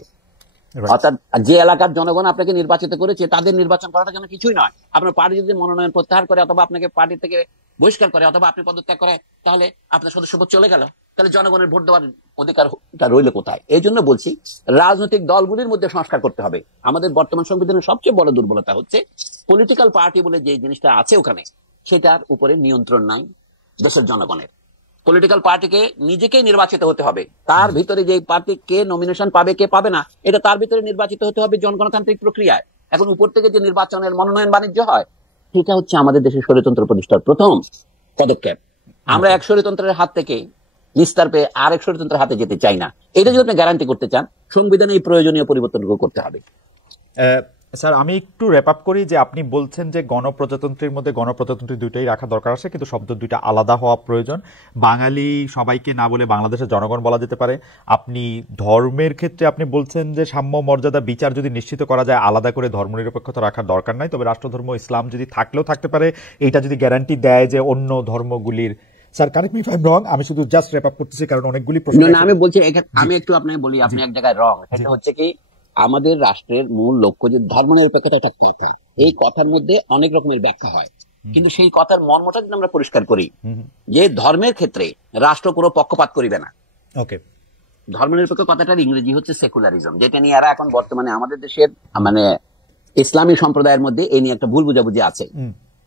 অর্থাৎ যে এলাকার জনগণ আপনাকে নির্বাচিত করেছে তাদের নির্বাচন করাটা যেন কিছুই নয়। আপনার পার্টি যদি মনোনয়ন প্রত্যাহার করে অথবা আপনাকে পার্টি থেকে বহিষ্কার করে অথবা আপনি পদত্যাগ করে, তাহলে আপনার সদস্যপদ চলে গেল, তাহলে জনগণের ভোট দেওয়ার অধিকারটা রইল কোথায়? এই জন্য বলছি রাজনৈতিক দলগুলির মধ্যে সংস্কার করতে হবে। আমাদের বর্তমান সংবিধানের সবচেয়ে বড় দুর্বলতা হচ্ছে পলিটিক্যাল পার্টি বলে যে জিনিসটা আছে ওখানে, সেটার উপরে নিয়ন্ত্রণ নাই দেশের জনগণের। পলিটিক্যাল পার্টিকে নিজেকেই নির্বাচিত হতে হবে, তার ভিতরে যে পার্টি কে নমিনেশন পাবে কে পাবে না এটা তার ভিতরে নির্বাচিত হতে হবে জনগণতান্ত্রিক প্রক্রিয়ায়। এখন উপর থেকে যে নির্বাচনের মনোনয়ন বাণিজ্য হয়, সেটা হচ্ছে আমাদের দেশের স্বৈরতন্ত্র প্রতিষ্ঠার প্রথম পদক্ষেপ। আমরা এক স্বৈরতন্ত্রের হাত থেকে নিস্তার পেয়ে আরেক স্বৈরতন্ত্রের হাতে যেতে চাই না। এটা যদি আপনি গ্যারান্টি করতে চান, সংবিধানে এই প্রয়োজনীয় পরিবর্তনগুলো করতে হবে। স্যার, আমি একটু র্যাপ আপ করি যে আপনি বলছেন যে গণপ্রজাতন্ত্রের মধ্যে গণপ্রজাতন্ত্রী দুইটাই রাখা দরকার আছে, কিন্তু শব্দ দুইটা আলাদা হওয়া প্রয়োজন। বাঙালি সবাইকে না বলে বাংলাদেশের জনগণ বলা যেতে পারে। আপনি ধর্মের ক্ষেত্রে আপনি বলছেন যে সাম্য মর্যাদা বিচার যদি নিশ্চিত করা যায়, আলাদা করে ধর্মনিরপেক্ষতা রাখার দরকার নাই, তবে রাষ্ট্রধর্ম ইসলাম যদি থাকলেও থাকতে পারে, এইটা যদি গ্যারান্টি দেয় যে অন্য ধর্মগুলির। Sir, correct me if I am wrong, আমি শুধু জাস্ট র্যাপ আপ করতেছি কারণ অনেকগুলি প্রশ্ন। আমি বলছি, আমি একটু আপনাকে বলি, আপনি এক জায়গায় রং। সেটা হচ্ছে কি, আমাদের রাষ্ট্রের মূল লক্ষ্য যে ধর্মনিরপেক্ষতা একটা কথা, এই কথার মধ্যে অনেক রকমের ব্যাখ্যা হয়, কিন্তু সেই কথার মর্মটা যদি আমরা পরিষ্কার করি যে ধর্মের ক্ষেত্রে রাষ্ট্র কোনো পক্ষপাত করিবে না। ওকে, ধর্মনিরপেক্ষ কথাটার ইংরেজি হচ্ছে সেকুলারিজম, যেটা নিয়ে এরা এখন বর্তমানে আমাদের দেশের মানে ইসলামী সম্প্রদায়ের মধ্যে এই নিয়ে একটা ভুল বুঝাবুঝি আছে।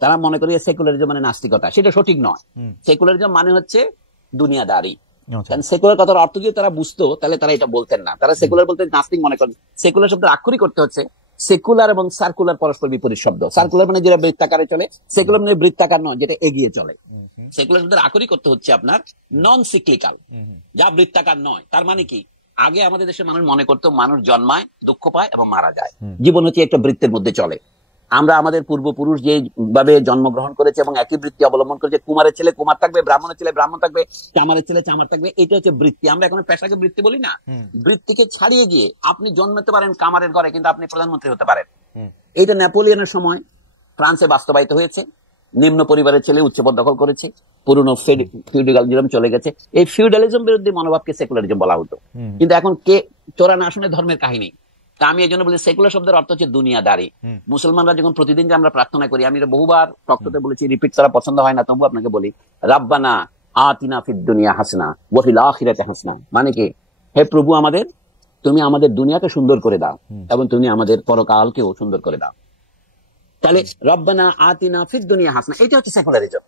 তারা মনে করি সেকুলারিজম মানে নাস্তিকতা, সেটা সঠিক নয়। সেকুলারিজম মানে হচ্ছে দুনিয়াদারি। সেকুলার কথার অর্থ যদি তারা বুঝতো তাহলে তারা এটা বলতেন না। তারা সেকুলার বলতে নাস্তিক মনে করেন। সেকুলার শব্দের আক্ষরিক করতে হচ্ছে সেকুলার এবং সার্কুলার পরস্পর বিপরীত শব্দ। সার্কুলার মানে যেটা বৃত্তাকারে চলে, সেকুলার মানে বৃত্তাকার নয়, যেটা এগিয়ে চলে। সেকুলার শব্দের আক্ষরিক করতে হচ্ছে আপনার নন সিক্লিক্যাল, যা বৃত্তাকার নয়। তার মানে কি, আগে আমাদের দেশের মানুষ মনে করতো মানুষ জন্মায়, দুঃখ পায় এবং মারা যায়, জীবন হচ্ছে একটা বৃত্তের মধ্যে চলে। আমরা আমাদের পূর্বপুরুষ যেভাবে জন্মগ্রহণ করেছে এবং একই বৃত্তি অবলম্বন করেছে, কুমারের ছেলে কুমার থাকবে, ব্রাহ্মণের ছেলে ব্রাহ্মণ থাকবে, চামারের ছেলে চামার থাকবে, এটা হচ্ছে বৃত্তি। আমরা এখন পেশাকে বৃত্তি বলি না। বৃত্তিকে ছাড়িয়ে গিয়ে আপনি জন্মাতে পারেন কামারের ঘরে, কিন্তু আপনি প্রধানমন্ত্রী হতে পারেন। এইটা নেপোলিয়নের সময় ফ্রান্সে বাস্তবায়িত হয়েছে। নিম্ন পরিবারের ছেলে উচ্চপদ দখল করেছে, পুরনো ফিউডালিজম চলে গেছে। এই ফিউডালিজম বিরুদ্ধে মনোভাবকে সেকুলারিজম বলা হতো, কিন্তু এখন কে চোরা না শুনে ধর্মের কাহিনী। তা আমি এই জন্য বলি সেকুলার শব্দের অর্থ হচ্ছে দুনিয়াদারি। মুসলমানরা যখন প্রতিদিন যে আমরা প্রার্থনা করি, আমি বহুবার টকশোতে বলেছি, রিপিট করা পছন্দ হয় না, তবু আপনাকে বলি, রাব্বানা আতিনা ফিদ দুনিয়া হাসনা ওয়া ফিল আখিরাতি হাসনা। মানে কি, হে প্রভু আমাদের, তুমি আমাদের দুনিয়াকে সুন্দর করে দাও এবং তুমি আমাদের পরকালকেও সুন্দর করে দাও। তাহলে রব্বানা আতিনা ফিদ দুনিয়া হাসনা, এটা হচ্ছে সেকুলারিজম।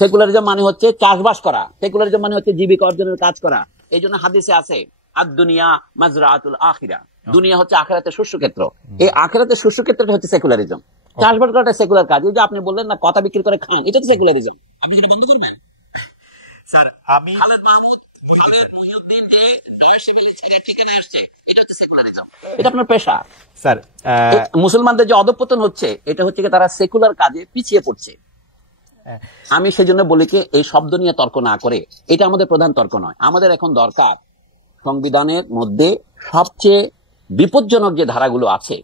সেকুলারিজম মানে হচ্ছে চাষবাস করা, সেকুলারিজম মানে হচ্ছে জীবিকা অর্জনের কাজ করা। এই জন্য হাদিসে আছে আদ দুনিয়া মাজরাতুল আখিরা, দুনিয়া হচ্ছে আখিরাতের শস্যক্ষেত্র। এই আখিরাতের শস্যক্ষেত্রটা হচ্ছে সেকুলারিজম। চাষবাস করাটা সেকুলার কাজ। এই যে আপনি বললেন না কথা বিক্রি করে খান, এটা হচ্ছে সেকুলারিজম। আপনি কি বন্ধ করবেন? স্যার, আমি খালেদ মাহমুদ খালেদ মুহিউদ্দিন যে ডয়সেভেলে ছেড়ে ঠিকানা আসছে, এটা হচ্ছে সেকুলারিজম। এটা আপনার পেশা। স্যার, মুসলমানদের যে অধঃপতন হচ্ছে, এটা হচ্ছে তারা সেকুলার কাজে পিছিয়ে পড়ছে। আমি সেজন্য বলি কি, এই শব্দ নিয়ে তর্ক না করে, এটা আমাদের প্রধান তর্ক নয়। আমাদের এখন দরকার সংবিধানের মধ্যে সবচেয়ে বিপজ্জনক যে ধারাগুলো আছে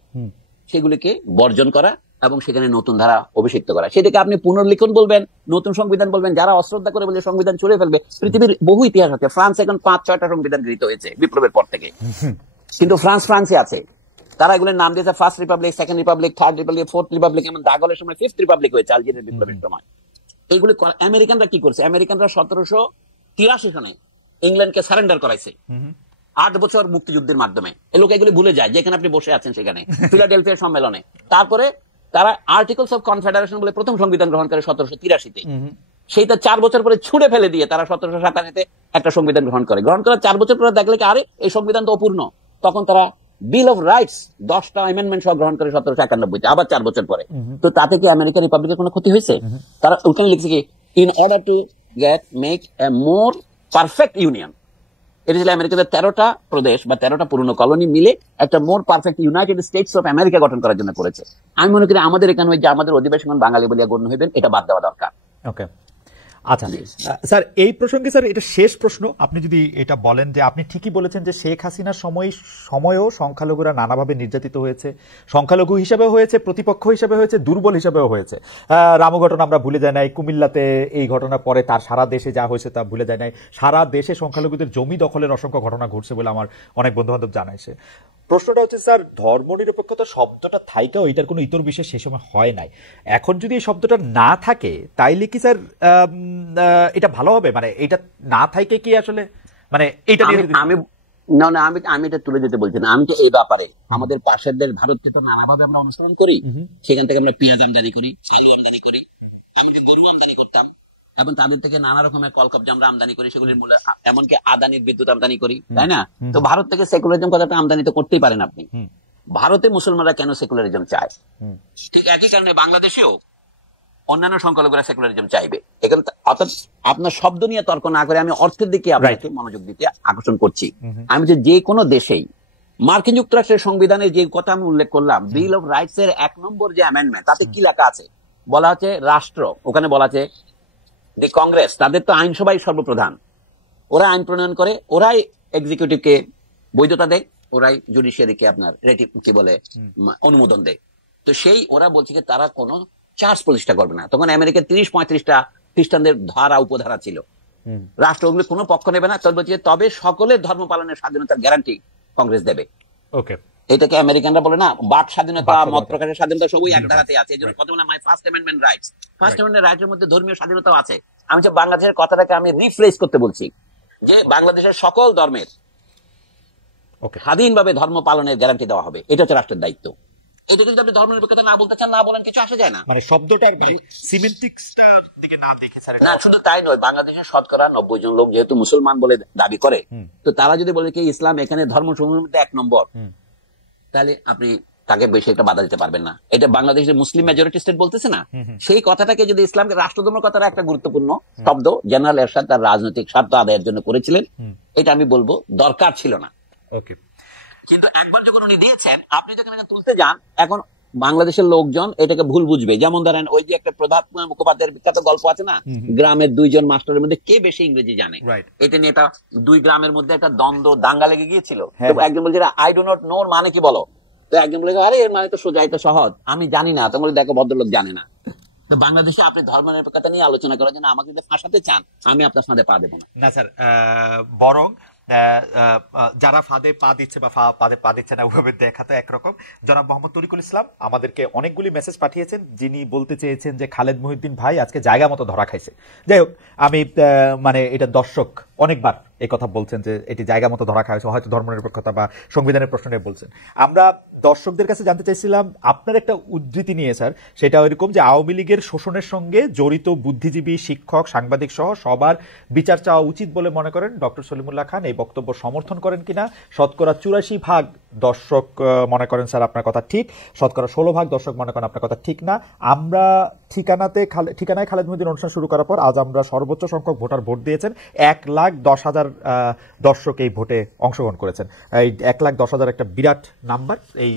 সেগুলিকে বর্জন করা এবং সেখানে নতুন ধারা অভিষিক্ত করা। সেটাকে আপনি পুনর্লিখন বলবেন, নতুন সংবিধান বলবেন। যারা অশ্রদ্ধা করে বলে সংবিধান ছুড়ে ফেলবে, পৃথিবীর বহু ইতিহাস আছে। ফ্রান্স এখন 5-6টা সংবিধান গৃহীত হয়েছে বিপ্লবের পর থেকে, কিন্তু ফ্রান্সে আছে। তারা এগুলোর নাম দিয়েছে first Republic, second Republic, third Republic, fourth Republic, এমন দাগলের সময় ফিফথ রিপাবলিক হয়েছে আলজেরিয়ার বিপ্লবের সময়। এইগুলি আমেরিকানরা কি করছে? আমেরিকানরা 1783 সনে ইংল্যান্ডকে সারেন্ডার করাইছে 8 বছর মুক্তিযুদ্ধের মাধ্যমে। এই লোক এগুলি ভুলে যায়, যেখানে আপনি বসে আছেন সেখানে ফিলাডেলফিয়া সম্মেলনে। তারপরে তারা আর্টিকেলস অফ কনফেডারেশন বলে প্রথম সংবিধান গ্রহণ করে 1783-তে। সেইটা 4 বছর পরে ছুড়ে ফেলে দিয়ে তারা 1787-তে একটা সংবিধান গ্রহণ করার 4 বছর পরে দেখলে কি, আরে এই সংবিধান তো অপূর্ণ। তখন তারা বিল অফ রাইটস 10টা অ্যামেন্ডমেন্ট সহ গ্রহণ করে 1791 আবার 4 বছর পরে। তো তাতে কি আমেরিকা রিপাবলিকের কোনো ক্ষতি হয়েছে? তারা ওখানে লিখছে কি, in order to make a more perfect union. এটা ছিল আমেরিকাতে 13টা প্রদেশ বা 13টা পুরনো কলোনি মিলে একটা মোর perfect United states of America গঠন করার জন্য করেছে। আমি মনে করি আমাদের এখানে যে আমাদের অধিবাসীগণ বাঙালি বলিয়া গণ্য হইবেন, এটা বাদ দেওয়া দরকার। ওকে, আচ্ছা স্যার, এই প্রসঙ্গে স্যার এটা শেষ প্রশ্ন, আপনি যদি এটা বলেন যে আপনি ঠিকই বলেছেন যে শেখ হাসিনার সময়ও সংখ্যালঘুরা নানাভাবে নির্যাতিত হয়েছে, সংখ্যালঘু হিসাবেও হয়েছে, প্রতিপক্ষ হিসাবে হয়েছে, দুর্বল হিসাবেও হয়েছে। রামু ঘটনা আমরা ভুলে যাই নাই, কুমিল্লাতে এই ঘটনার পরে তার সারা দেশে যা হয়েছে তা ভুলে যায় নাই, সারা দেশে সংখ্যালঘুদের জমি দখলের অসংখ্য ঘটনা ঘটছে বলে আমার অনেক বন্ধু বান্ধব জানাইছে। প্রশ্নটা হচ্ছে স্যার, ধর্মনিরপেক্ষতা শব্দটা থাইকাও এটার কোনো ইতর বিশেষ সেই সময় হয় নাই। এখন যদি এই শব্দটা না থাকে তাইলে কি স্যার এটা ভালো হবে? মানে এটা না থাকে কি আসলে, মানে এটা আমি না না আমি এটা তুলে দিতে বলছি না। আমি তো এই ব্যাপারে আমাদের পাশের দেশ ভারতকে তো নানাভাবে আমরা অনুসরণ করি। সেখান থেকে আমরা পেঁয়াজ আমদানি করি, আলু আমদানি করি, এমনকি গরু আমদানি করতাম, এবং তাদের থেকে নানা রকমের কলকবজা আমরা আমদানি করি, সেগুলির মূল্য, এমনকি আদানির বিদ্যুৎ আমদানি করি, তাই না? তো ভারত থেকে সেকুলারিজম কথাটা আমদানি তো করতেই পারেন আপনি। ভারতে মুসলমানরা কেন সেকুলারিজম চায়? ঠিক একই কারণে বাংলাদেশেও অন্যান্য সংখ্যালঘুরা সেকুলারিজম চাইবে। এখানে অর্থাৎ আপনার শব্দ নিয়ে তর্ক না করে আমি অর্থের দিকে আপনাকে মনোযোগ দিতে আকর্ষণ করছি। আমি যে কোনো দেশেই মার্কিন যুক্তরাষ্ট্রের সংবিধানে যে কথা আমি উল্লেখ করলাম, বিল অফ রাইটস এর 1 নম্বর যে অ্যামেন্ডমেন্ট, তাতে কি লেখা আছে? বলা হচ্ছে রাষ্ট্র, ওখানে বলা আছে দি কংগ্রেস, তাদের তো আইনসভাই সর্বপ্রধান, ওরা আইন প্রণয়ন করে, ওরাই এক্সিকিউটিভকে বৈধতা দেয়, ওরাই জুডিশিয়ারিকে আপনার কি বলে অনুমোদন দেয়। তো সেই ওরা বলছে যে তারা কোনো চার্জ প্রতিষ্ঠা করবে না। তখন আমেরিকার 30-35টা খ্রিস্টানদের ধারা উপধারা ছিল, রাষ্ট্র ওগুলো কোনো পক্ষ নেবে না। তবে বলছে তবে সকলের ধর্ম পালনের স্বাধীনতার গ্যারান্টি কংগ্রেস দেবে। ওকে, এটাকে আমেরিকানরা বলে না বাক স্বাধীনতা, মত প্রকাশের স্বাধীনতা, সবই এক ধারাতে আছে। এই জন্য কথা বলে my first amendment rights, first amendment রাইটের মধ্যে ধর্মীয় স্বাধীনতাও আছে। আমি যে বাংলাদেশের কথাটাকে আমি রিফ্রেশ করতে বলছি যে বাংলাদেশের সকল ধর্মের স্বাধীনভাবে ধর্ম পালনের গ্যারান্টি দেওয়া হবে, এটা হচ্ছে রাষ্ট্রের দায়িত্ব। এটা যদি আপনি ধর্মনিরপেক্ষতা না বলতে চান, না বলেন, কিছু আসে যায় না। মানে শব্দটার সিমেন্টিক্সটার দিকে না দেখে স্যার। না, শুধু তাই নয়, বাংলাদেশের শতকরা 90 জন লোক যেহেতু মুসলমান বলে দাবি করে, তো তারা যদি বলে কি ইসলাম এখানে ধর্মসমূহের মধ্যে 1 নম্বর, তাহলে আপনি তাকে বেশি একটা বাধা দিতে পারবেন না। এটা বাংলাদেশের মুসলিম মেজরিটি স্টেট বলতেছে না, সেই কথাটাকে যদি ইসলামকে রাষ্ট্রধর্মের কথাটা একটা গুরুত্বপূর্ণ শব্দ জেনারেল এরশাদ তার রাজনৈতিক স্বার্থ আদায়ের জন্য করেছিলেন, এটা আমি বলবো দরকার ছিল না। ওকে, কিন্তু একবার যখন উনি দিয়েছেন, আপনি যখন এটা তুলতে যান, এখন বাংলাদেশের লোকজন এটাকে ভুল বুঝবে। যেমন ধরেন ওই যে একটা প্রভাত মুখোপাধ্যায়ের বিখ্যাত গল্প আছে না, গ্রামের 2 জন মাস্টারের মধ্যে কে বেশি ইংরেজি জানে। এটা নিয়ে এটা 2 গ্রামের মধ্যে একটা দ্বন্দ্ব দাঙ্গা লেগে গিয়েছিল। একজন বলছে আই ডু নট নো মানে কি বলো, তো একজন বলে আরে এর মানে তো সোজা, এটা সহজ, আমি জানি না। তখন দেখো ভদ্রলোক জানে না। তো বাংলাদেশে আপনি ধর্মনিরপেক্ষতা নিয়ে আলোচনা করার জন্য আমাকে যদি ফাঁসাতে চান, আমি আপনার সাথে পা দেবো না। না স্যার, বরং যারা ফাঁদে পা দিচ্ছে বা ফাঁদে পা দিচ্ছে না ওভাবে দেখা তো একরকম। জনাব মোহাম্মদ তরিকুল ইসলাম আমাদেরকে অনেকগুলি মেসেজ পাঠিয়েছেন, যিনি বলতে চেয়েছেন যে খালেদ মহিউদ্দিন ভাই আজকে জায়গা মতো ধরা খাইছে। যাই হোক, আমি মানে এটা দর্শক অনেকবার এই কথা বলছেন যে এটি জায়গা মতো ধরা খাইছে, হয়তো ধর্মনিরপেক্ষতা বা সংবিধানের প্রশ্ন নিয়ে বলছেন। আমরা দর্শকদের কাছে জানতে চাইছিলাম আপনার একটা উদ্ধৃতি নিয়ে স্যার, সেটা এরকম যে আওয়ামী লীগের শোষণের সঙ্গে জড়িত বুদ্ধিজীবী, শিক্ষক, সাংবাদিক সহ সবার বিচার চাওয়া উচিত বলে মনে করেন ডক্টর সলিমুল্লাহ খান। এই বক্তব্য সমর্থন করেন কিনা? শতকরা 84% দর্শক মনে করেন স্যার আপনার কথা ঠিক, শতকরা 16% দর্শক মনে করেন আপনার কথা ঠিক না। আমরা ঠিকানায় খালেদ মহিউদ্দিন অনুষ্ঠান শুরু করার পর আজ আমরা সর্বোচ্চ সংখ্যক ভোটার ভোট দিয়েছেন। 1,10,000 দর্শক এই ভোটে অংশগ্রহণ করেছেন। এই 1,10,000 একটা বিরাট নাম্বার। এই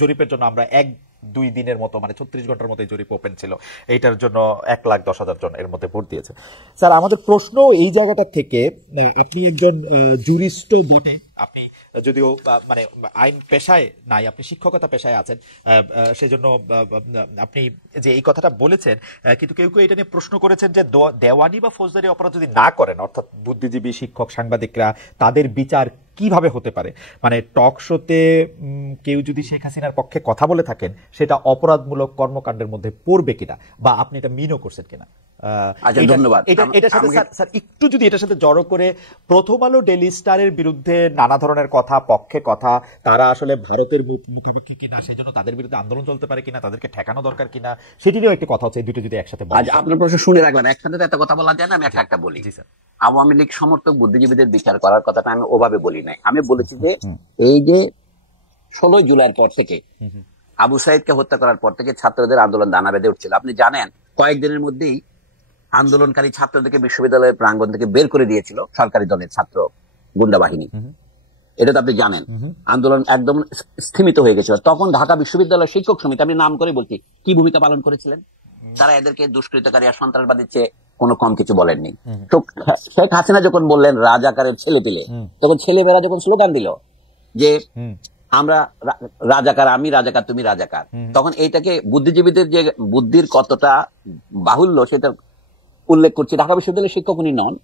জরিপের জন্য আমরা 1-2 দিনের মতো, মানে 36 ঘন্টার মতো এই জরিপ ওপেন ছিল। এইটার জন্য 1,10,000 জন এর মধ্যে ভোট দিয়েছে। স্যার, আমাদের প্রশ্ন এই জায়গাটা থেকে, আপনি একজন জুরিস্টও বটে, আপনি যদিও মানে আইন পেশায় নাই, আপনি শিক্ষকতা পেশায় আছেন, সেজন্য আপনি যে এই কথাটা বলেছেন, কিন্তু কেউ কেউ এটা নিয়ে প্রশ্ন করেছেন যে দেওয়ানি বা ফৌজদারি অপরাধ যদি না করেন, অর্থাৎ বুদ্ধিজীবী, শিক্ষক, সাংবাদিকরা, তাদের বিচার কিভাবে হতে পারে? মানে টক শোতে কেউ যদি শেখ হাসিনার পক্ষে কথা বলে থাকেন, সেটা অপরাধমূলক কর্মকাণ্ডের মধ্যে পড়বে কিনা, বা আপনি এটা মিনও করছেন কিনা? ধন্যবাদ। এটার সাথে স্যার একটু যদি এটার সাথে জড়ো করে, প্রথম আলো, ডেইলি স্টারের বিরুদ্ধে নানা ধরনের কথা, পক্ষে কথা, তারা আসলে ভারতের মুখাপেক্ষি কিনা, সেই জন্য তাদের বিরুদ্ধে আন্দোলন চলতে পারে কিনা, তাদেরকে ঠেকানো দরকার কিনা, সেটি নিয়েও একটি কথা হচ্ছে। এই দুটো যদি একসাথে আজ আপনার প্রশ্ন শুনে রাখবেন, একসাথে একটা কথা বলা যায় না। আমি একটা বলি, আওয়ামী লীগ সমর্থক বুদ্ধিজীবীদের বিচার করার কথাটা আমি ওভাবে বলি নাই। আমি বলেছি যে এই যে 16 জুলাইয়ের পর থেকে, আবু সাইদকে হত্যা করার পর থেকে ছাত্রদের আন্দোলন দানা বেঁধে উঠছিল। আপনি জানেন কয়েকদিনের মধ্যেই আন্দোলনকারী ছাত্রদেরকে বিশ্ববিদ্যালয়ের প্রাঙ্গণ থেকে বের করে দিয়েছিল সরকারি দলের ছাত্র গুন্ডা বাহিনী। এটা তো আপনি জানেন। আন্দোলন একদম স্থিমিত হয়ে গেছিল। তখন ঢাকা বিশ্ববিদ্যালয়ের শিক্ষক সমিতি, আমি নাম করে বলছি, কি ভূমিকা পালন করেছিলেন? তারা এদেরকে দুষ্কৃতকারী আর সন্ত্রাসবাদীর চেয়ে কোনো কম কিছু বলেননি। তো শেখ হাসিনা যখন বললেন রাজাকারের ছেলে পেলে, তখন ছেলেমেয়েরা যখন স্লোগান দিল যে আমরা রাজাকার, আমি রাজাকার, তুমি রাজাকার, তখন এইটাকে বুদ্ধিজীবীদের যে বুদ্ধির কতটা বাহুল্য সেটা উল্লেখ করছি। ঢাকা বিশ্ববিদ্যালয়ের শিক্ষক উনি নন,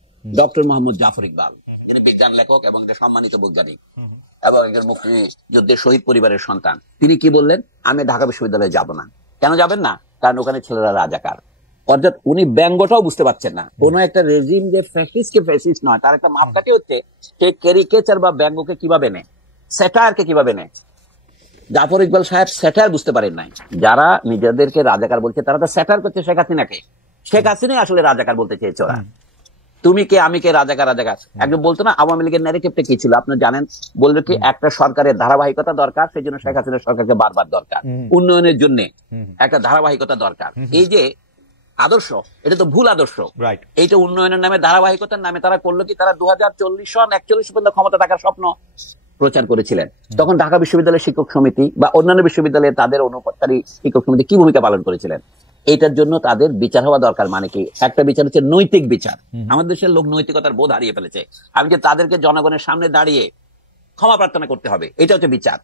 ডক্টর মোহাম্মদ জাফর ইকবাল, যিনি বিজ্ঞান লেখক এবং সম্মানিত বৈজ্ঞানিক এবং একজন মুক্তিযুদ্ধের শহীদ পরিবারের সন্তান। তিনি কি বললেন? আমি ঢাকা বিশ্ববিদ্যালয়ে যাব না। কেন যাবেন না? কারণ ওখানে ছেলেরা রাজাকার। অর্থাৎ উনি ব্যঙ্গটাও বুঝতে পারছেন না। কোন একটা রেজিম যে ফ্যাসিস্টকে ফ্যাসিস্ট নয়, তার একটা মাপকাঠি হচ্ছে সে ক্যারিকেচার বা ব্যঙ্গকে কিভাবে নেয়, স্যাটায়ারকে কিভাবে নেয়। জাফর ইকবাল সাহেব স্যাটায়ার বুঝতে পারেন নাই। যারা নিজেদেরকে রাজাকার বলছে তারা তো স্যাটায়ার করছে শেখ হাসিনাকে। শেখ হাসিনাই আসলে রাজাকার বলতে চেয়েছে ওরা। তুমি কে, আমি কে, রাজাকার রাজাকার। একজন বলতো না আওয়ামী লীগের ন্যারেটিভটা কি ছিল? আপনি জানেন, বলবে কি একটা সরকারের ধারাবাহিকতা দরকার, সেই জন্য শেখ হাসিনার সরকারকে বারবার দরকার, উন্নয়নের জন্য একটা ধারাবাহিকতা দরকার। এই যে আদর্শ, এটা তো ভুল আদর্শ। এইটা উন্নয়নের নামে, ধারাবাহিকতার নামে তারা করলো কি, তারা 2040 সন 41 পর্যন্ত ক্ষমতা থাকার স্বপ্ন প্রচার করেছিলেন। তখন ঢাকা বিশ্ববিদ্যালয়ের শিক্ষক সমিতি বা অন্যান্য বিশ্ববিদ্যালয়ে তাদের অনুপাতকারী শিক্ষক সমিতি কি ভূমিকা পালন করেছিলেন? এটার জন্য তাদের বিচার হওয়া দরকার। মানে কি? একটা বিচার হচ্ছে নৈতিক বিচার। আমাদের দেশের লোক নৈতিকতার বোধ হারিয়ে ফেলেছে। আমি যে তাদেরকে জনগণের সামনে দাঁড়িয়ে ক্ষমা প্রার্থনা করতে হবে, এটা হচ্ছে বিচার।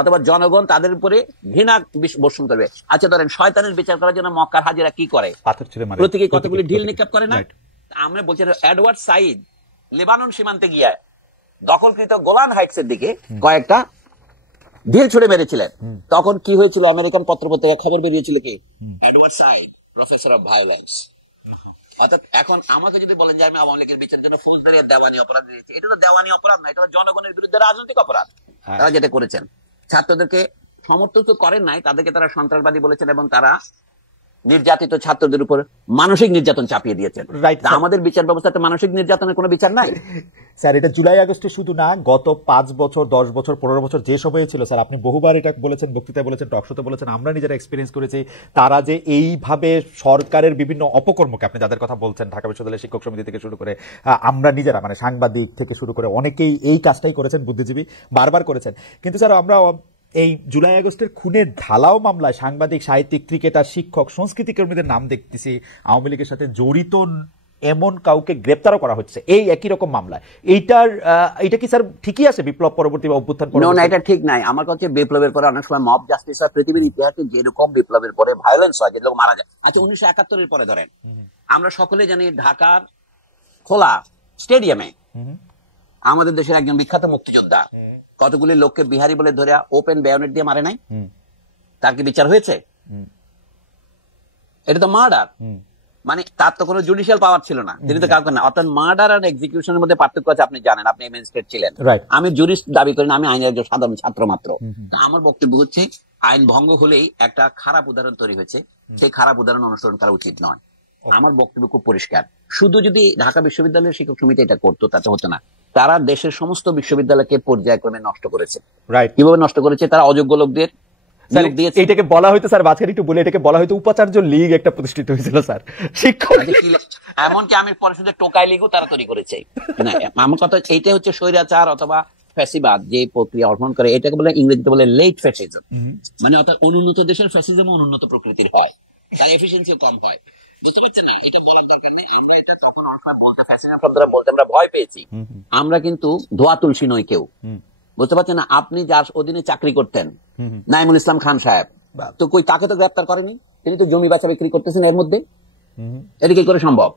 অথবা জনগণ তাদের উপরে ঘৃণা বর্ষণ করবে। আচ্ছা ধরেন, শয়তানের বিচার করার জন্য মক্কার হাজিরা কি করে? প্রতীকে কতগুলি ঢিল নিক্ষেপ করে না? আমরা বলছি এডওয়ার্ড সাইদ লেবানন সীমান্তে গিয়ে দখলকৃত গোলান হাইটসের দিকে কয়েকটা ঢিল ছুড়ে মেরেছিলেন। তখন কি হয়েছিল? আমেরিকান পত্রপত্রিকা খবর বেরিয়েছিল কি, Edward Saeed professor of violence. অর্থাৎ এখন আমাকে যদি বলেন যে আমি আওয়ামী লীগের বিচারের জন্য ফৌজদারি আর দেওয়ানি অপরাধ দিয়েছি, এটা তো দেওয়ানি অপরাধ না, এটা জনগণের বিরুদ্ধে রাজনৈতিক অপরাধ। তারা যেটা করেছেন, ছাত্রদেরকে সমর্থন তো করেন নাই, তাদেরকে তারা সন্ত্রাসবাদী বলেছেন এবং তারা নির্যাতিত ছাত্রদের উপর মানসিক নির্যাতন চাপিয়ে দিয়েছেন। আমাদের বিচার ব্যবস্থাতে মানসিক নির্যাতনের কোনো বিচার নাই স্যার। এটা জুলাই আগস্টে শুধু না, গত 5 বছর 10 বছর 15 বছর যে সময় ছিল স্যার, আপনি বহুবার এটা বলেছেন, বক্তৃতায় বলেছেন, টকশোতে বলেছেন, আমরা নিজেরা এক্সপিরিয়েন্স করেছি। তারা যে এইভাবে সরকারের বিভিন্ন অপকর্মকে, আপনি যাদের কথা বলছেন, ঢাকা বিশ্ববিদ্যালয়ের শিক্ষক সমিতি থেকে শুরু করে আমরা নিজেরা, মানে সাংবাদিক থেকে শুরু করে অনেকেই এই কাজটাই করেছেন, বুদ্ধিজীবী বারবার করেছেন। কিন্তু স্যার আমরা এই জুলাই আগস্টের খুনের ঢালাও মামলায় সাংবাদিক, সাহিত্যিক, ক্রিকেটার, শিক্ষক, সংস্কৃতি কর্মীদের নাম দেখতেছি আওয়ামী লীগের সাথে জড়িত এমন কাউকে গ্রেপ্তারও করা হচ্ছে এই একই রকম মামলায়। এইটা কি স্যার ঠিকই আছে বিপ্লব পরবর্তী বা অভ্যুত্থান পরবর্তী? না, এটা ঠিক নাই। আমার কাছে বিপ্লবের পরে অনেক সময় মব জাস্টিস হয়। পৃথিবীর ইতিহাসে যেরকম বিপ্লবের পরে ভায়োলেন্স হয়, যে লোক মারা যায়। আচ্ছা 1971-এর পরে ধরেন, আমরা সকলে জানি ঢাকার খোলা স্টেডিয়ামে আমাদের দেশের একজন বিখ্যাত মুক্তিযোদ্ধা কতগুলি লোককে বিহারি বলে ধরে ওপেন বায়োনেট দিয়ে মারে নাই? তার কি বিচার হয়েছে? এটা তো মার্ডার। মানে তার তো কোনো জুডিশিয়াল পাওয়ার ছিল না, তিনি তো কাউকে না। অর্থাৎ মার্ডার আর এক্সিকিউশনের মধ্যে পার্থক্য আছে, আপনি জানেন, আপনি ম্যাজিস্ট্রেট ছিলেন। আমি জুরিস্ট দাবি করি না, আমি আইনের একজন সাধারণ ছাত্র মাত্র। আমার বক্তব্য হচ্ছে আইন ভঙ্গ হলেই একটা খারাপ উদাহরণ তৈরি হয়েছে, সেই খারাপ উদাহরণ অনুসরণ করা উচিত নয়। আমার বক্তব্য খুব পরিষ্কার। শুধু যদি ঢাকা বিশ্ববিদ্যালয়ের শিক্ষক সমিতি এটা করতো তাতে হতো না। তারা দেশের সমস্ত বিশ্ববিদ্যালয়কে পর্যায়ক্রমে নষ্ট করেছে। কিভাবে নষ্ট করেছে? তারা অযোগ্য লোকদের এটাকে বলা হয়তো স্যার, মাঝখানে একটু বলে, এটাকে বলা হয়তো উপাচার্য লীগ একটা প্রতিষ্ঠিত হয়েছিল স্যার, শিক্ষক। এমনকি আমি পরে শুধু টোকাই লীগও তারা তৈরি করেছে। না, আমার কথা এইটা হচ্ছে স্বৈরাচার অথবা ফ্যাসিবাদ যে প্রক্রিয়া অর্জন করে, এটাকে বলে ইংরেজিতে বলে লেট ফ্যাসিজম। মানে অর্থাৎ অনুন্নত দেশের ফ্যাসিজম অনুন্নত প্রকৃতির হয়, তার এফিসিয়েন্সিও কম হয়। বুঝতে পারছেন না? এটা বলার দরকার নেই। আমরা এটা তখন বলতে ফ্যাসিজম শব্দটা বলতে আমরা ভয় পেয়েছি। আমরা কিন্তু ধোয়া তুলসী নই কেউ। বুঝতে পারছেন না? আপনি যার অধীনে চাকরি করতেন, নাইমুল ইসলাম খান সাহেব, তো কই তাকে তো গ্রেপ্তার করেনি? তিনি তো জমি বাঁচা বিক্রি করতেছেন এর মধ্যে। এটা কি করে সম্ভব?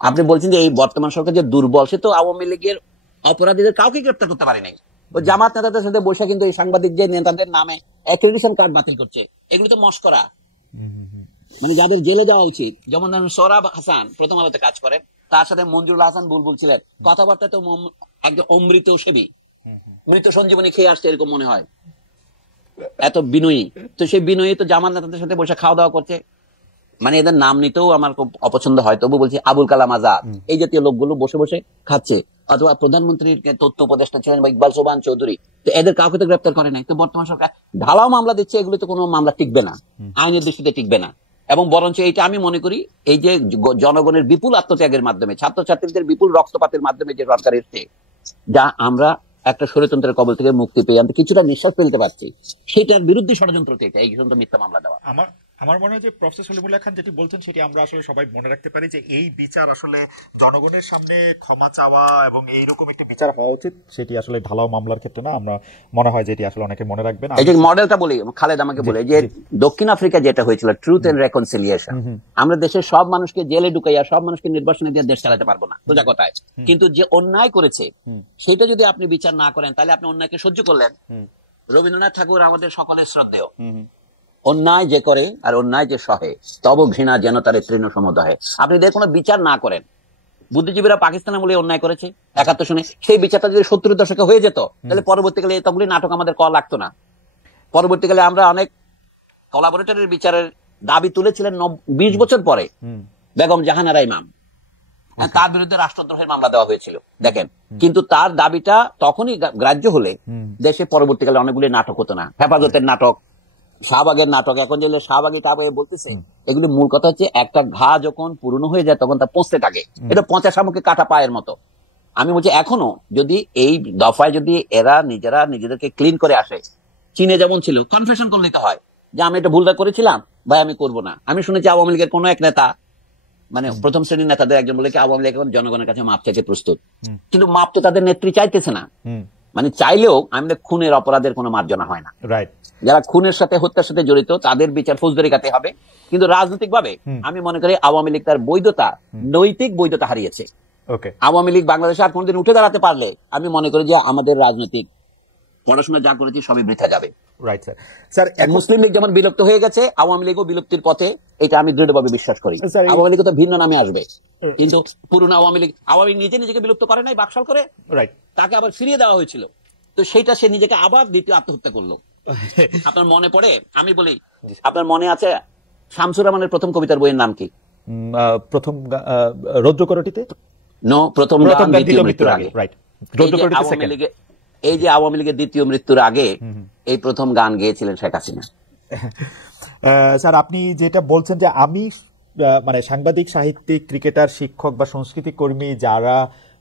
আপনি বলছেন যে এই বর্তমান সরকার যে দুর্বল, সে তো আওয়ামী লীগের অপরাধীদের কাউকে গ্রেপ্তার করতে পারে নাই। ও জামাত নেতাদের সাথে বসে কিন্তু এই সাংবাদিক যে নেতাদের নামে অ্যাক্রেডিটেশন কার্ড বাতিল করছে। এগুলো তো মস্করা। মানে যাদের জেলে যাওয়া উচিত, যেমন সোহরাব হাসান প্রথম আলোতে কাজ করেন, তার সাথে মঞ্জুরুল হাসান বুলবুল ছিলেন, কথাবার্তা তো একদম অমৃত সেবী, মৃত সঞ্জীবনী খেয়ে আসছে এরকম মনে হয়, এত বিনয়ী। তো সেই বিনয়ী তো জামাত নেতাদের সাথে বসে খাওয়া দাওয়া করছে। মানে এদের নাম নিতেও আমার খুব অপছন্দ হয়, তবু বলছি আবুল কালাম আজাদ, এই জাতীয় লোকগুলো বসে বসে খাচ্ছে। অথবা প্রধানমন্ত্রীর তথ্য উপদেষ্টা ছিলেন বা ইকবাল সোবহান চৌধুরী, তো এদের কাউকে তো গ্রেপ্তার করে নাই। তো বর্তমান সরকার ঢালাও মামলা দিচ্ছে, এগুলো তো কোনো মামলা টিকবে না, আইনের দৃষ্টিতে টিকবে না। এবং বরঞ্চ এইটা আমি মনে করি এই যে জনগণের বিপুল আত্মত্যাগের মাধ্যমে, ছাত্রছাত্রীদের বিপুল রক্তপাতের মাধ্যমে যে সরকার এসছে, যা আমরা একটা স্বৈরতন্ত্রের কবল থেকে মুক্তি পেয়ে আমরা কিছুটা নিঃশ্বাস ফেলতে পারছি, সেটার বিরুদ্ধে ষড়যন্ত্র এটা এই পর্যন্ত মিথ্যা মামলা দেওয়া। আমার আমার মনে হয় যে প্রফেসর সলিমুল্লাহ খান যেটি বলছেন সেটি আমরা আসলে সবাই মনে রাখতে পারি, যে এই বিচার আসলে জনগণের সামনে ক্ষমা চাওয়া এবং এইরকম একটি বিচার হওয়া উচিত, সেটি আসলে ঢালাও মামলার ক্ষেত্রে না। আমরা মনে হয় যেটি আসলে অনেকে মনে রাখবেন। এই যে মডেলটা বলি, খালেদ আমাকে বলে যে দক্ষিণ আফ্রিকা যেটা হয়েছিল ট্রুথ এন্ড রেকনসিলিয়েশন, আমরা দেশের সব মানুষকে জেলে ঢুকাইয়া সব মানুষকে নির্বাসনে দিয়ে দেশ চালাতে পারবো না, সোজা কথায়। কিন্তু যে অন্যায় করেছে সেটা যদি আপনি বিচার না করেন, তাহলে আপনি অন্যায়কে সহ্য করলেন। রবীন্দ্রনাথ ঠাকুর আমাদের সকলের শ্রদ্ধেয়, অন্যায় যে করে আর অন্যায় যে সহে তব ঘৃণা যেন তার তৃণ সমদহে। আপনি এদের কোনো বিচার না করেন, বুদ্ধিজীবীরা পাকিস্তান আমলে অন্যায় করেছে 71 সনে, সেই বিচারটা যদি 70 দশকে হয়ে যেত, তাহলে পরবর্তীকালে এতগুলি নাটক আমাদের কল লাগতো না। পরবর্তীকালে আমরা অনেক কোলাবোরেটরের বিচারের দাবি তুলেছিলেন 20 বছর পরে বেগম জাহানারা ইমাম, তার বিরুদ্ধে রাষ্ট্রদ্রোহের মামলা দেওয়া হয়েছিল দেখেন। কিন্তু তার দাবিটা তখনই গ্রাহ্য হলে দেশে পরবর্তীকালে অনেকগুলি নাটক হতো না, হেফাজতের নাটক, শাহবাগের নাটক। এখন যে শাহবাগী টাবাগে বলতেছে, এগুলি মূল কথা হচ্ছে একটা ঘা যখন পুরনো হয়ে যায় তখন তা পচতে থাকে, এটা পচা শামুকে কাটা পায়ের মতো। আমি বলছি এখনো যদি এই দফায় যদি এরা নিজেরা নিজেদেরকে ক্লিন করে আসে, চীনে যেমন ছিল কনফেশন করে নিতে হয় যে আমি এটা ভুলটা করেছিলাম ভাই, আমি করবো না। আমি শুনেছি আওয়ামী লীগের কোন এক নেতা, মানে প্রথম শ্রেণীর নেতাদের একজন বলে কি আওয়ামী লীগ এখন জনগণের কাছে মাপ চাইতে প্রস্তুত, কিন্তু মাপ তো তাদের নেত্রী চাইতেছে না। মানে চাইলেও আমাদের খুনের অপরাধের কোনো মার্জনা হয় না। যারা খুনের সাথে হত্যার সাথে জড়িত তাদের বিচার ফৌজদারি কাটে হবে। কিন্তু রাজনৈতিক ভাবে আমি মনে করি আওয়ামী লীগ তার বৈধতা, নৈতিক বৈধতা হারিয়েছে। আওয়ামী লীগ বাংলাদেশে আর কোনদিন উঠে দাঁড়াতে পারলে আমি মনে করি যে আমাদের রাজনৈতিক পড়াশোনা যা করেছি সবই বৃথা যাবে। মুসলিম লীগ যেমন বিলুপ্ত হয়ে গেছে, আওয়ামী লীগও বিলুপ্তির পথে, এটা আমি দৃঢ়ভাবে বিশ্বাস করি। আওয়ামী লীগ তো ভিন্ন নামে আসবে, কিন্তু পুরনো আওয়ামী লীগ নিজে নিজেকে বিলুপ্ত করে নাই, বাকশাল করে তাকে আবার ফিরিয়ে দেওয়া হয়েছিল। তো সেটা সে নিজেকে আবার দ্বিতীয় আত্মহত্যা করলো। আপনার মনে পড়ে, আমি বলি আপনার মনে আছে শামসুর রহমানের প্রথম কবিতার বইয়ের নাম কি? প্রথম রৌদ্রকরটিতে প্রথম দ্বিতীয় মৃত্যুর আগে। এই যে আওয়ামী লীগের দ্বিতীয় মৃত্যুর আগে এই প্রথম গান গেয়েছিলেন শেখ হাসিনা। স্যার আপনি যেটা বলছেন যে আমি মানে সাংবাদিক, সাহিত্যিক, ক্রিকেটার, শিক্ষক বা সংস্কৃতি কর্মী যারা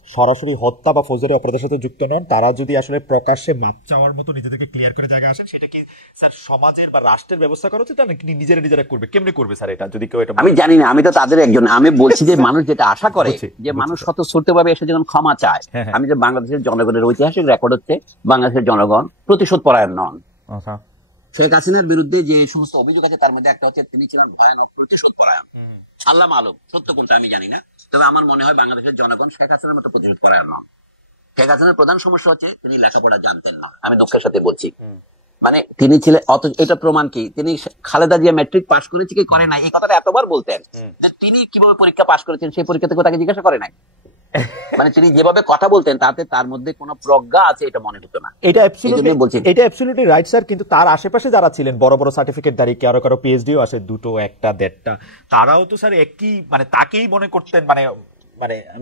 সরাসরি হত্যা বা ফৌজদারি অপরাধের সাথে যুক্ত নন, তারা যদি আসলে প্রকাশ্যে মাপ চাওয়ার মতো নিজেদেরকে ক্লিয়ার করে জায়গা আসেন, সেটা কি স্যার সমাজের বা রাষ্ট্রের ব্যবস্থা করা উচিত নাকি নিজেরা করবে? কেমনে করবে স্যার এটা, যদি কেউ এটা? আমি জানি না, আমি তো তাদের একজন। আমি বলছি যে মানুষ যেটা আশা করে যে মানুষ স্বতঃস্ফূর্তভাবে এসে যখন ক্ষমা চায়, আমি যে বাংলাদেশের জনগণের ঐতিহাসিক রেকর্ড হচ্ছে বাংলাদেশের জনগণ প্রতিশোধ পরায়ণ নন। শেখ হাসিনার বিরুদ্ধে যে সমস্ত অভিযোগ আছে তার মধ্যে একটা হচ্ছে তিনি ছিলেন ভয়ানক প্রতিশোধ পরায়ণ। আল্লাহ মালুম সত্য কোনটা আমি জানি না, তবে আমার মনে হয় বাংলাদেশের জনগণ শেখ হাসিনার মতো প্রতিশোধ পরায়ণ নন। শেখ হাসিনার প্রধান সমস্যা হচ্ছে তিনি লেখাপড়া জানতেন না, আমি দুঃখের সাথে বলছি। মানে তিনি ছিলেন এটা প্রমাণ কি, তিনি খালেদা জিয়া ম্যাট্রিক পাস করেছে কি করে নাই এই কথাটা এতবার বলতেন যে তিনি কিভাবে পরীক্ষা পাস করেছেন সেই পরীক্ষা থেকে তাকে জিজ্ঞাসা করে নাই। মানে তিনি যেভাবে কথা বলতেন তাতে তার মধ্যে কোনো প্রজ্ঞা আছে এটা মনে হতো না। এটা অ্যাবসলিউটলি রাইট স্যার। কিন্তু তার আশেপাশে যারা ছিলেন বড় বড় সার্টিফিকেট দাঁড়িয়ে, কারো পিএইচডিও আসে 2টো 1টা 1.5টা, তারাও তো স্যার একই মানে তাকেই মনে করতেন, মানে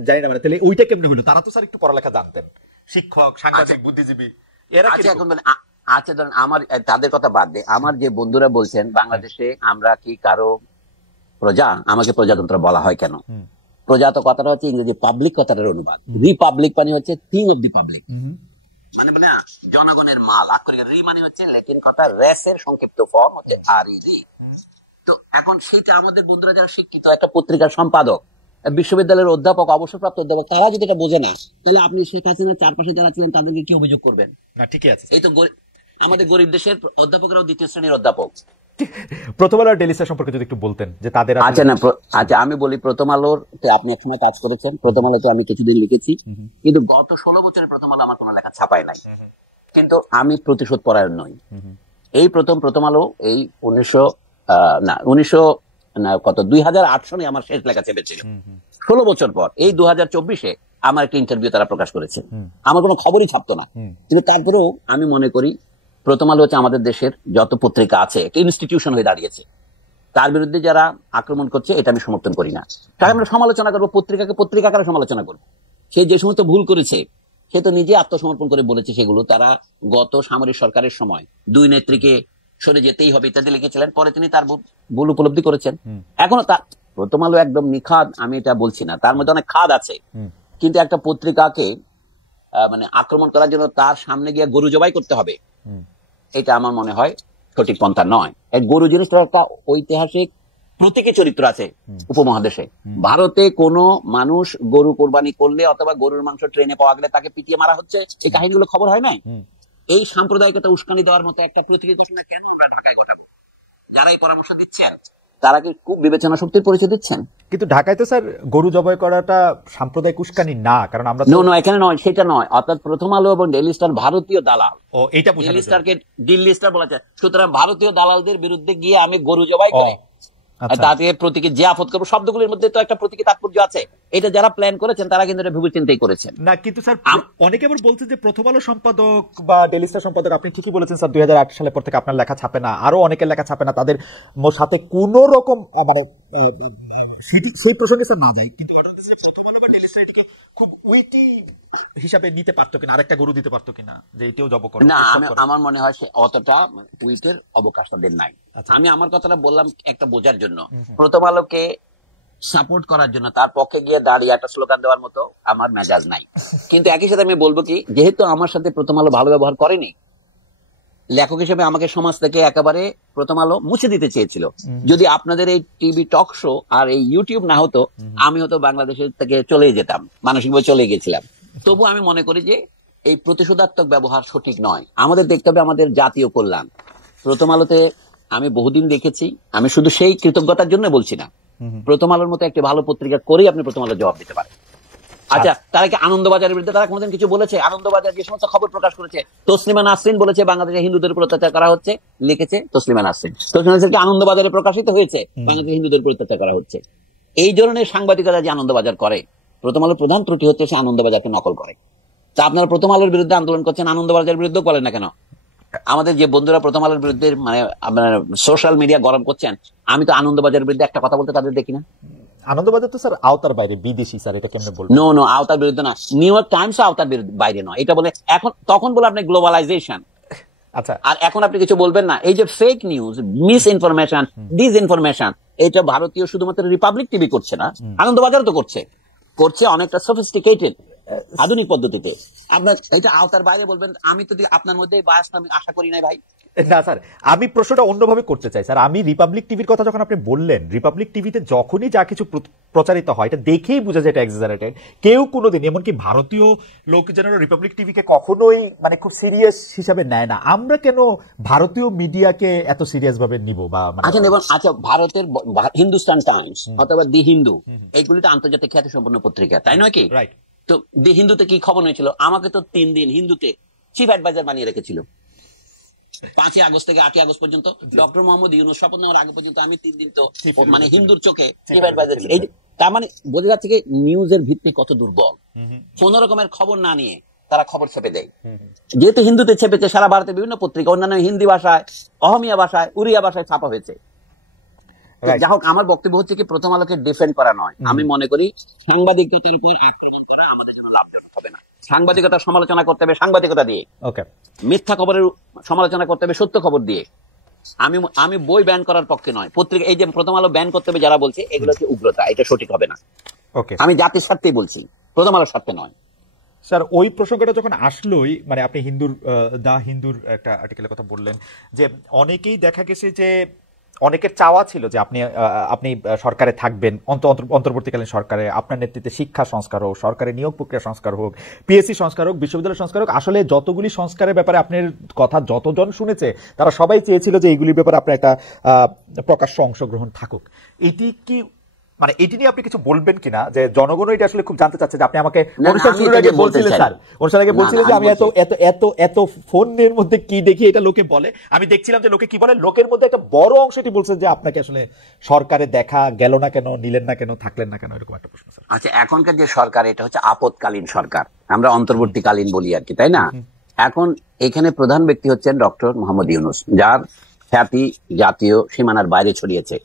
জানি না, মানে তাহলে ওইটা কেমনে হলো? তারা তো স্যার একটু পড়ালেখা জানতেন, শিক্ষক, সাংবাদিক, বুদ্ধিজীবী, এরা এখন আচ্ছা ধরেন আমার তাদের কথা বাদ দিয়ে আমার যে বন্ধুরা বলছেন বাংলাদেশে আমরা কি কারো প্রজা, আমাকে প্রজাতন্ত্র বলা হয় কেন? প্রজা তো কথাটা হচ্ছে ইংরেজি পাবলিক কথাটার অনুবাদ, রিপাবলিক মানে হচ্ছে থিং অফ দি পাবলিক, মানে বলে জনগণের মাল। রি মানে হচ্ছে ল্যাটিন কথা রেসের সংক্ষিপ্ত ফর্ম হচ্ছে রি। তো এখন সেইটা আমাদের বন্ধুরা যারা শিক্ষিত, একটা পত্রিকার সম্পাদক, বিশ্ববিদ্যালয়ের অধ্যাপক, অবসরপ্রাপ্ত অধ্যাপক, তারা যদি এটা বোঝে না, তাহলে আপনি শেখ হাসিনার চারপাশে যারা ছিলেন তাদেরকে কি অভিযোগ করবেন? না, ঠিকই আছে। এই তো আমাদের গরিব দেশের অধ্যাপকরাও দ্বিতীয় শ্রেণীর অধ্যাপক। প্রথম আলোর ডেইলি স্টার সম্পর্কে যদি একটু বলতেন যে তাদের। আচ্ছা আমি বলি, প্রথম আলোর আপনি একসময় কাজ করেছেন, প্রথম আলোতে আমি কিছুদিন লিখেছি, কিন্তু গত 16 বছরের প্রথম আলো আমার কোনো লেখা ছাপায় নাই। কিন্তু আমি প্রতিশোধ পরায়ণ নই। এই প্রথম আলো এই 2008 সনে আমার শেষ লেখা চেপেছিল, 16 বছর পর এই 2024-এ আমার একটা ইন্টারভিউ তারা প্রকাশ করেছে। আমার কোনো খবরই ছাপতো না, কিন্তু তারপরেও আমি মনে করি প্রথম আলো হচ্ছে আমাদের দেশের যত পত্রিকা আছে একটা ইনস্টিটিউশন হয়ে দাঁড়িয়েছে। তার বিরুদ্ধে যারা আক্রমণ করছে এটা আমি সমর্থন করি না। তাই আমরা সমালোচনা করবো, পত্রিকাকে পত্রিকাকারে সমালোচনা করবো। সে যে সমস্ত ভুল করেছে সে তো নিজে আত্মসমর্পণ করে বলেছে সেগুলো তারা গত সামরিক সরকারের সময় দুই নেত্রীকে সরে যেতেই হবে ইত্যাদি লিখেছিলেন, পরে তিনি তার ভুল উপলব্ধি করেছেন। এখনো তার প্রথম আলো একদম নিখাদ আমি এটা বলছি না, তার মধ্যে অনেক খাদ আছে, কিন্তু একটা পত্রিকাকে মানে আক্রমণ করার জন্য তার সামনে গিয়ে গরু জবাই করতে হবে, এটা আমার মনে হয় সঠিক পন্থা নয়। গরু জিনিসটা একটা ঐতিহাসিক প্রতীকী চরিত্র আছে উপমহাদেশে। ভারতে কোনো মানুষ গরু কোরবানি করলে অথবা গরুর মাংস ট্রেনে পাওয়া গেলে তাকে পিটিয়ে মারা হচ্ছে, এই কাহিনীগুলো খবর হয় নাই। এই সাম্প্রদায়িকতা উস্কানি দেওয়ার মতো একটা প্রতীকী ঘটনা কেন আমরা ঢাকায় ঘটাবো? যারা এই পরামর্শ দিচ্ছেন তারা কি খুব বিবেচনা শক্তির পরিচয় দিচ্ছেন? কিন্তু ঢাকায় তো স্যার গরু জবাই করাটা সাম্প্রদায়িক উস্কানি না, কারণ আমরা এখানে নয়, সেটা নয়। অর্থাৎ প্রথম আলো এবং ডেইলি স্টার ভারতীয় দালাল, ডেইলি স্টারকে দিল্লি স্টার বলা যায়, সুতরাং ভারতীয় দালালদের বিরুদ্ধে গিয়ে আমি গরু জবাই করি তাতে প্রতীকী যে আপদ করবো, শব্দগুলির মধ্যে তো একটা প্রতীকী তাৎপর্য আছে। এটা যারা প্ল্যান করেছেন তারা কিন্তু এটা ভেবে চিন্তাই করেছেন না। কিন্তু স্যার অনেকে আবার বলছে যে প্রথম আলো সম্পাদক বা ডেইলি স্টার সম্পাদক, আপনি ঠিকই বলেছেন স্যার, 2008 সালের পর থেকে আপনার লেখা ছাপে না, আরো অনেকের লেখা ছাপে না, তাদের সাথে কোন রকম মানে সেই প্রসঙ্গে স্যার না যায়, কিন্তু প্রথম আলো বা ডেইলি স্টার এটাকে খুব ওয়েটি হিসাবে নিতে পারতো কিনা, আরেকটা গরু দিতে পারতো কিনা যে এটাও জব করে না। আমার মনে হয় সে অতটা উইকের অবকাশ তাদের নাই। আমি আমার কথাটা বললাম একটা বোঝার জন্য, প্রথম আলোকে সাপোর্ট করার জন্য তার পক্ষে গিয়ে দাঁড়িয়ে একটা স্লোগান দেওয়ার মতো আমার মেজাজ নাই। কিন্তু একই সাথে আমি বলবো কি, যেহেতু আমার সাথে প্রথম আলো ভালো ব্যবহার করেনি, লেখক হিসেবে আমাকে সমাজ থেকে একেবারে প্রথম আলো মুছে দিতে চেয়েছিল। যদি আপনাদের এই টিভি টক শো আর এই ইউটিউব না হতো, আমি হয়তো বাংলাদেশের থেকে চলে যেতাম, মানসিকভাবে চলে গেছিলাম। তবু আমি মনে করি যে এই প্রতিশোধাত্মক ব্যবহার সঠিক নয়। আমাদের দেখতে হবে আমাদের জাতীয় কল্যাণ। প্রথম আলোতে আমি বহুদিন দেখেছি, আমি শুধু সেই কৃতজ্ঞতার জন্য বলছি না, প্রথম আলোর মতো একটি ভালো পত্রিকা করেই আপনি প্রথম আলো জবাব দিতে পারেন। আচ্ছা, তারা কি আনন্দবাজারের বিরুদ্ধে তারা কোনোদিন কিছু বলেছে? আনন্দবাজার যে সমস্ত খবর প্রকাশ করেছে, তসলিমা নাসরিন বলেছে বাংলাদেশে হিন্দুদের উপর অত্যাচার করা হচ্ছে, লিখেছে তসলিমা নাসরিন। তসলিমা নাসরিন কি আনন্দবাজারে প্রকাশিত হয়েছে বাংলাদেশে হিন্দুদের উপর অত্যাচার করা হচ্ছে? এই ধরনের সাংবাদিকতা যে আনন্দবাজার করে, প্রথম আলোর প্রধান ত্রুটি হচ্ছে সে আনন্দবাজারকে নকল করে। তা আপনারা প্রথম আলোর বিরুদ্ধে আন্দোলন করছেন, আনন্দবাজারের বিরুদ্ধে বলেন না কেন? আমাদের যে বন্ধুরা প্রথম আলোর বিরুদ্ধে মানে আপনার সোশ্যাল মিডিয়া গরম করছেন, আমি তো আনন্দবাজারের বিরুদ্ধে একটা কথা বলতে তাদের দেখি না। আনন্দবাজার তো স্যার আওতার বাইরে, বিদেশি স্যার, এটা কেমনে বলবো? নো, আওতার বিরুদ্ধে না। নিউ ইয়র্ক টাইমস আওতার বাইরে নয়, এটা বলে এখন তখন বলে আপনি গ্লোবালাইজেশন। আচ্ছা, আর এখন আপনি কিছু বলবেন না। এই যে fake news, miss information, disinformation, এটা ভারতীয় শুধুমাত্র রিপাবলিক টিভি করছে না, আনন্দবাজার তো করছে অনেকটা সফিস্টিকেটেড আধুনিক পদ্ধতিতে। আপনার এটা আওতার বাইরে বলবেন, আমি তো আপনার মধ্যে বায়াস আমি আশা করি নাই ভাই। না স্যার, আমি প্রশ্নটা অন্যভাবে করতে চাই স্যার। আমি রিপাবলিক টিভির কথা যখন আপনি বললেন, রিপাবলিক টিভিতে যখনই যা কিছু প্রচারিত হয় এটা দেখেই বোঝা যায় এটা এক্সাজারেটেড। কেউ কোনোদিন, এমনকি ভারতীয় লোকজনেরও রিপাবলিক টিভিকে কখনোই মানে খুব সিরিয়াস হিসাবে নেয় না। আমরা কেন ভারতীয় মিডিয়াকে এত সিরিয়াস ভাবে নিব? বা আচ্ছা, ভারতের হিন্দুস্তান টাইমস অথবা দি হিন্দু, এইগুলি তো আন্তর্জাতিক খ্যাতিসম্পন্ন পত্রিকা, তাই নয় কি? রাইট। তো দি হিন্দুতে কি খবর হয়েছিল? আমাকে তো 3 দিন হিন্দুতে চিফ অ্যাডভাইজার বানিয়ে রেখেছিল। 5 আগস্ট থেকে 8 আগস্ট পর্যন্ত ডক্টর মোহাম্মদ ইউনূস শপথ নেওয়ার আগে পর্যন্ত আমি 3 দিন তো মানে হিন্দুর চোখে চিফ অ্যাডভাইজার ছিল। তার মানে বোঝা যাচ্ছে কি নিউজের ভিত্তি কত দুর্বল। কোন রকমের খবর না নিয়ে তারা খবর ছেপে দেয়। যেহেতু হিন্দুতে ছেপেছে, সারা ভারতের বিভিন্ন পত্রিকা অন্যান্য হিন্দি ভাষায়, অহমিয়া ভাষায়, উড়িয়া ভাষায় ছাপা হয়েছে। যা হোক, আমার বক্তব্য হচ্ছে কি প্রথম আলোকে ডিফেন্ড করা নয়। আমি মনে করি সাংবাদিকতার উপর আক্রমণ করা আমাদের জন্য লাভজনক হবে না। সাংবাদিকতার সমালোচনা করতে হবে সাংবাদিকতা দিয়ে, মিথ্যা খবরের সমালোচনা করতে হবে সত্য খবর দিয়ে। আমি বই ব্যান করার পক্ষে নয়, পত্রিকা এই যে প্রথম আলো ব্যান করতে হবে যারা বলছে, এগুলো হচ্ছে উগ্রতা, এটা সঠিক হবে না। আমি জাতির স্বার্থেই বলছি, প্রথম আলোর স্বার্থে নয়। স্যার, ওই প্রসঙ্গটা যখন আসলোই, মানে আপনি দা হিন্দুর একটা আর্টিকেলের কথা বললেন যে অনেকেই দেখা গেছে যে অনেকের চাওয়া ছিল যে আপনি সরকারে থাকবেন, অন্তর্বর্তীকালীন সরকারে, আপনার নেতৃত্বে শিক্ষা সংস্কার হোক, সরকারের নিয়োগ প্রক্রিয়া সংস্কার হোক, পিএসসি সংস্কার হোক, বিশ্ববিদ্যালয় সংস্কার হোক। আসলে যতগুলি সংস্কারের ব্যাপারে আপনার কথা যতজন শুনেছে তারা সবাই চেয়েছিল যে এইগুলির ব্যাপারে আপনার একটা প্রকাশ্য অংশগ্রহণ থাকুক। এটি কি মানে এটি নিয়ে আপনি কিছু বলবেন কিনা? যে জনগণ এটা আসলে খুব জানতে চাচ্ছে যে আপনি আমাকে অনুষ্ঠান শুরুর আগে বলছিলেন স্যার, অনুষ্ঠান আগে বলছিলেন যে আমি এত এত এত এত ফোনের মধ্যে কি দেখি এটা লোকে বলে। আমি দেখছিলাম যে লোকে কি বলে, লোকের মধ্যে একটা বড় অংশ এটি বলছেন যে আপনাকে আসলে সরকারে দেখা গেল না কেন, নিলেন না কেন, থাকলেন না কেন, এরকম একটা প্রশ্ন স্যার। আচ্ছা, এখনকার যে সরকার এটা হচ্ছে আপদকালীন সরকার, আমরা অন্তর্বর্তীকালীন বলি আর কি, তাই না? এখন এখানে প্রধান ব্যক্তি হচ্ছেন ডক্টর মোহাম্মদ ইউনূস, যার খ্যাতি জাতীয় সীমানার বাইরে ছড়িয়েছে।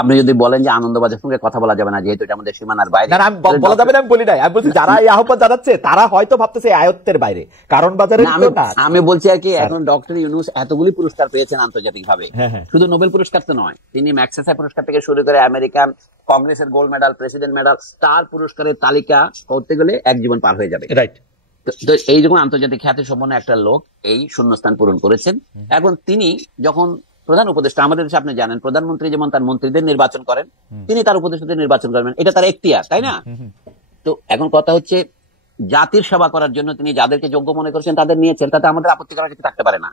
আপনি যদি বলেন যে আনন্দবাজার সঙ্গে কথা বলা যাবে না যেহেতু এটা আমাদের সীমানার বাইরে, না আমি বলা যাবে না আমি বলি নাই, আমি বলছি যারা এই আহ্বান জানাচ্ছে তারা হয়তো ভাবতেছে আয়ত্তের বাইরে, কারণ বাজারে আমি বলছি আর কি এখন ডক্টর ইউনূস এতগুলি পুরস্কার পেয়েছেন আন্তর্জাতিক ভাবে, শুধু নোবেল পুরস্কার তো নয়, তিনি ম্যাগসেসে পুরস্কার থেকে শুরু করে আমেরিকান কংগ্রেসের gold medal, president medal, star পুরস্কারের তালিকা করতে গেলে এক জীবন পার হয়ে যাবে। রাইট। তো এই যখন আন্তর্জাতিক খ্যাতি সম্পন্ন একটা লোক এই শূন্যস্থান পূরণ করেছেন, এখন তিনি যখন প্রধান উপদেষ্টা, আমাদের দেশে আপনি জানেন প্রধানমন্ত্রী যেমন তার মন্ত্রীদের নির্বাচন করেন, তিনি তার উপদেষ্টাদের নির্বাচন করবেন, এটা তার এখতিয়ার, তাই না? তো এখন কথা হচ্ছে জাতির সেবা করার জন্য তিনি যাদেরকে যোগ্য মনে করেছেন তাদের নিয়েছেন, তাতে আমাদের আপত্তি করার কিছু থাকতে পারে না।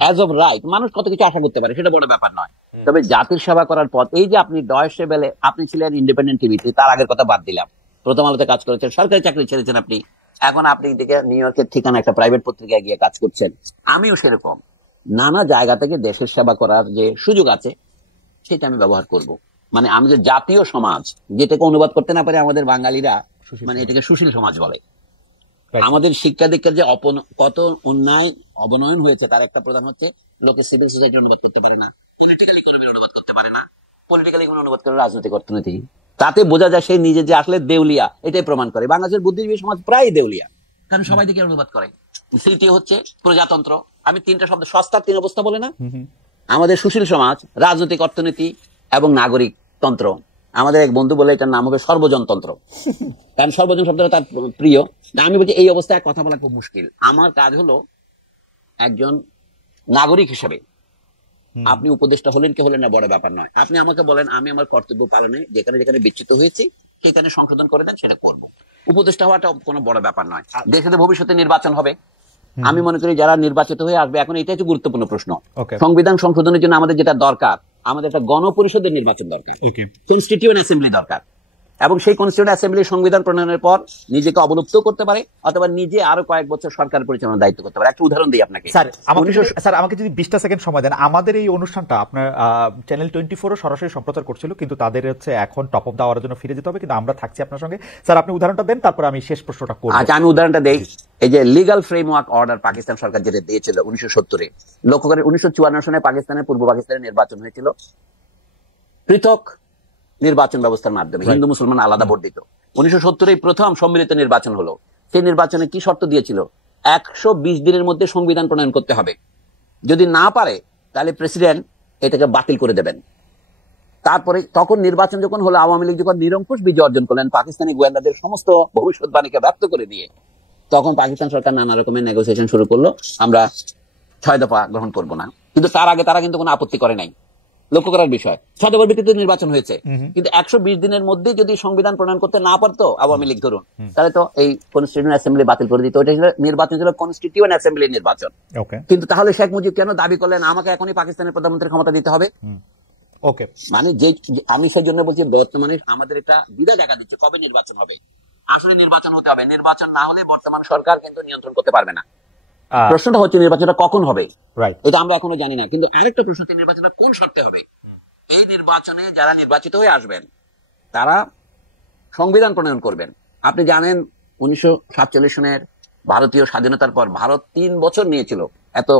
অ্যাজ অফ রাইট মানুষ কত কিছু আশা করতে পারে, সেটা বড় ব্যাপার নয়। তবে জাতির সেবা করার পর এই যে আপনি ডয়েশে বেলে, আপনি ছিলেন ইন্ডিপেন্ডেন্ট টিভিতে, তার আগের কথা বাদ দিলাম, প্রথম আলোতে কাজ করেছেন, সরকারি চাকরি ছেড়েছেন আপনি, এখন আপনি দিকে নিউ ইয়র্কের ঠিকানা একটা প্রাইভেট পত্রিকায় গিয়ে কাজ করছেন। আমিও সেরকম নানা জায়গা থেকে দেশের সেবা করার যে সুযোগ আছে সেটা আমি ব্যবহার করব। মানে আমি যে জাতীয় সমাজ, যেটাকে অনুবাদ করতে না পারে আমাদের বাঙালিরা, মানে এটাকে সুশীল সমাজ বলে। আমাদের শিক্ষা দীক্ষার যে কত অন্যায় অবনয়ন হয়েছে তার একটা প্রধান হচ্ছে লোকে সিভিল সোসাইটি অনুবাদ করতে পারে না, পলিটিক্যাল ইকোনমি অনুবাদ করতে পারে না, পলিটিক্যাল ইকোনমি অনুবাদ করে রাজনৈতিক অর্থনীতি, তাতে বোঝা যায় সে নিজে যে আসলে দেউলিয়া, এটাই প্রমাণ করে। বাংলাদেশের বুদ্ধিজীবী সমাজ প্রায় দেউলিয়া, কারণ সবাই দিকে অনুবাদ করে। তৃতীয় হচ্ছে প্রজাতন্ত্র, আমি তিনটা শব্দ সস্তার তিন অবস্থা বলে না, আমাদের সুশীল সমাজ, রাজনৈতিক অর্থনীতি এবং নাগরিক তন্ত্র। আমাদের এক বন্ধু বলে এটার নাম হবে সর্বজনতন্ত্র, কারণ সর্বজন শব্দটা তার প্রিয়। আমি বলছি এই অবস্থায় কথা বলা খুব মুশকিল। আমার কাজ হলো একজন নাগরিক হিসেবে, আপনি উপদেষ্টা হলেন কি হলেন না বড় ব্যাপার নয়, আপনি আমাকে বলেন, আমি আমার কর্তব্য পালনে যেখানে যেখানে বিচ্যুত হয়েছি সেখানে সংশোধন করে দেন, সেটা করব। উপদেষ্টা হওয়াটা কোনো বড় ব্যাপার নয়। দেশে ভবিষ্যতে নির্বাচন হবে, আমি মনে করি যারা নির্বাচিত হয়ে আসবে, এখন এটাই হচ্ছে গুরুত্বপূর্ণ প্রশ্ন। সংবিধান সংশোধনের জন্য আমাদের যেটা দরকার, আমাদের একটা গণপরিষদের নির্বাচন দরকার, কনস্টিটিউয়েন্ট অ্যাসেম্বলি দরকার, এবং সেই কনস্টিটিউয়েন্ট অ্যাসেম্বলি সংবিধান প্রণয়নের পর নিজেকে অবলুপ্ত করতে পারে অথবা নিজে আরো কয়েক বছর সরকার পরিচালনার দায়িত্ব করতে পারে। একটা উদাহরণ দিই আপনাকে। স্যার আমাকে যদি 20টা সেকেন্ড সময় দেন, আমাদের এই অনুষ্ঠানটা আপনার চ্যানেল 24 সরাসরি সম্প্রচার করছিল, কিন্তু তাদের হচ্ছে এখন টপ অফ দেওয়ার জন্য ফিরে যেতে হবে, কিন্তু আমরা থাকছি আপনার সঙ্গে। স্যার আপনি উদাহরণটা দেন, তারপর আমি শেষ প্রশ্নটা করব। আচ্ছা আমি উদাহরণটা দেই। এই যে লিগাল ফ্রেমওয়ার্ক অর্ডার পাকিস্তান সরকার যেটা দিয়েছিল 1970-এ, লক্ষ্য করে 1954 সনে পাকিস্তানের পূর্ব পাকিস্তানের নির্বাচন হয়েছিল পৃথক নির্বাচন ব্যবস্থার মাধ্যমে, হিন্দু মুসলমান আলাদা ভোট দিত। 1970-এ প্রথম সম্মিলিত নির্বাচন হলো। সেই নির্বাচনে কি শর্ত দিয়েছিল? 120 দিনের মধ্যে সংবিধান প্রণয়ন করতে হবে, যদি না পারে তাহলে প্রেসিডেন্ট এটাকে বাতিল করে দেবেন। তারপরে তখন নির্বাচন যখন হলো, আওয়ামী লীগ যখন নিরঙ্কুশ বিজয় অর্জন করলেন, পাকিস্তানি গোয়েন্দাদের সমস্ত ভবিষ্যৎবাণীকে ব্যর্থ করে দিয়ে, তখন পাকিস্তান সরকার নানা রকমের নেগোসিয়েশন শুরু করলো, আমরা 6 দফা গ্রহণ করব না। কিন্তু তার আগে তারা কিন্তু কোনো আপত্তি করে নাই। লক্ষ্য করার বিষয়, 6 দফার ভিত্তিতে নির্বাচন হয়েছে, কিন্তু 120 দিনের মধ্যে যদি সংবিধান প্রণয়ন করতে না পারতো আওয়ামী লীগ ধরুন, তাহলে তো এই কনস্টিটিউয়েন্ট অ্যাসেম্বলি বাতিল করে দিত। ওইটা ছিল নির্বাচন, ছিল কনস্টিটিউয়েন্ট অ্যাসেম্বলি নির্বাচন। কিন্তু তাহলে শেখ মুজিব কেন দাবি করলেন আমাকে এখনই পাকিস্তানের প্রধানমন্ত্রীর ক্ষমতা দিতে হবে? মানে যে আমি সেই জন্য বলছি বর্তমানে আমাদের একটা দ্বিধা দেখা দিচ্ছে কবে নির্বাচন হবে। আসলে নির্বাচন হতে হবে, নির্বাচন না হলে বর্তমান সরকার কিন্তু নিয়ন্ত্রণ করতে পারবে না। প্রশ্নটা হচ্ছে নির্বাচনটা কখন হবে, এটা আমরা এখনো জানি না। কিন্তু আরেকটা প্রশ্ন হচ্ছে নির্বাচনটা কোন শর্তে হবে। এই নির্বাচনে যারা নির্বাচিত হয়ে আসবেন তারা সংবিধান প্রণয়ন করবেন। আপনি জানেন 1947 সনের ভারতীয় স্বাধীনতার পর ভারত 3 বছর নিয়েছিল, এত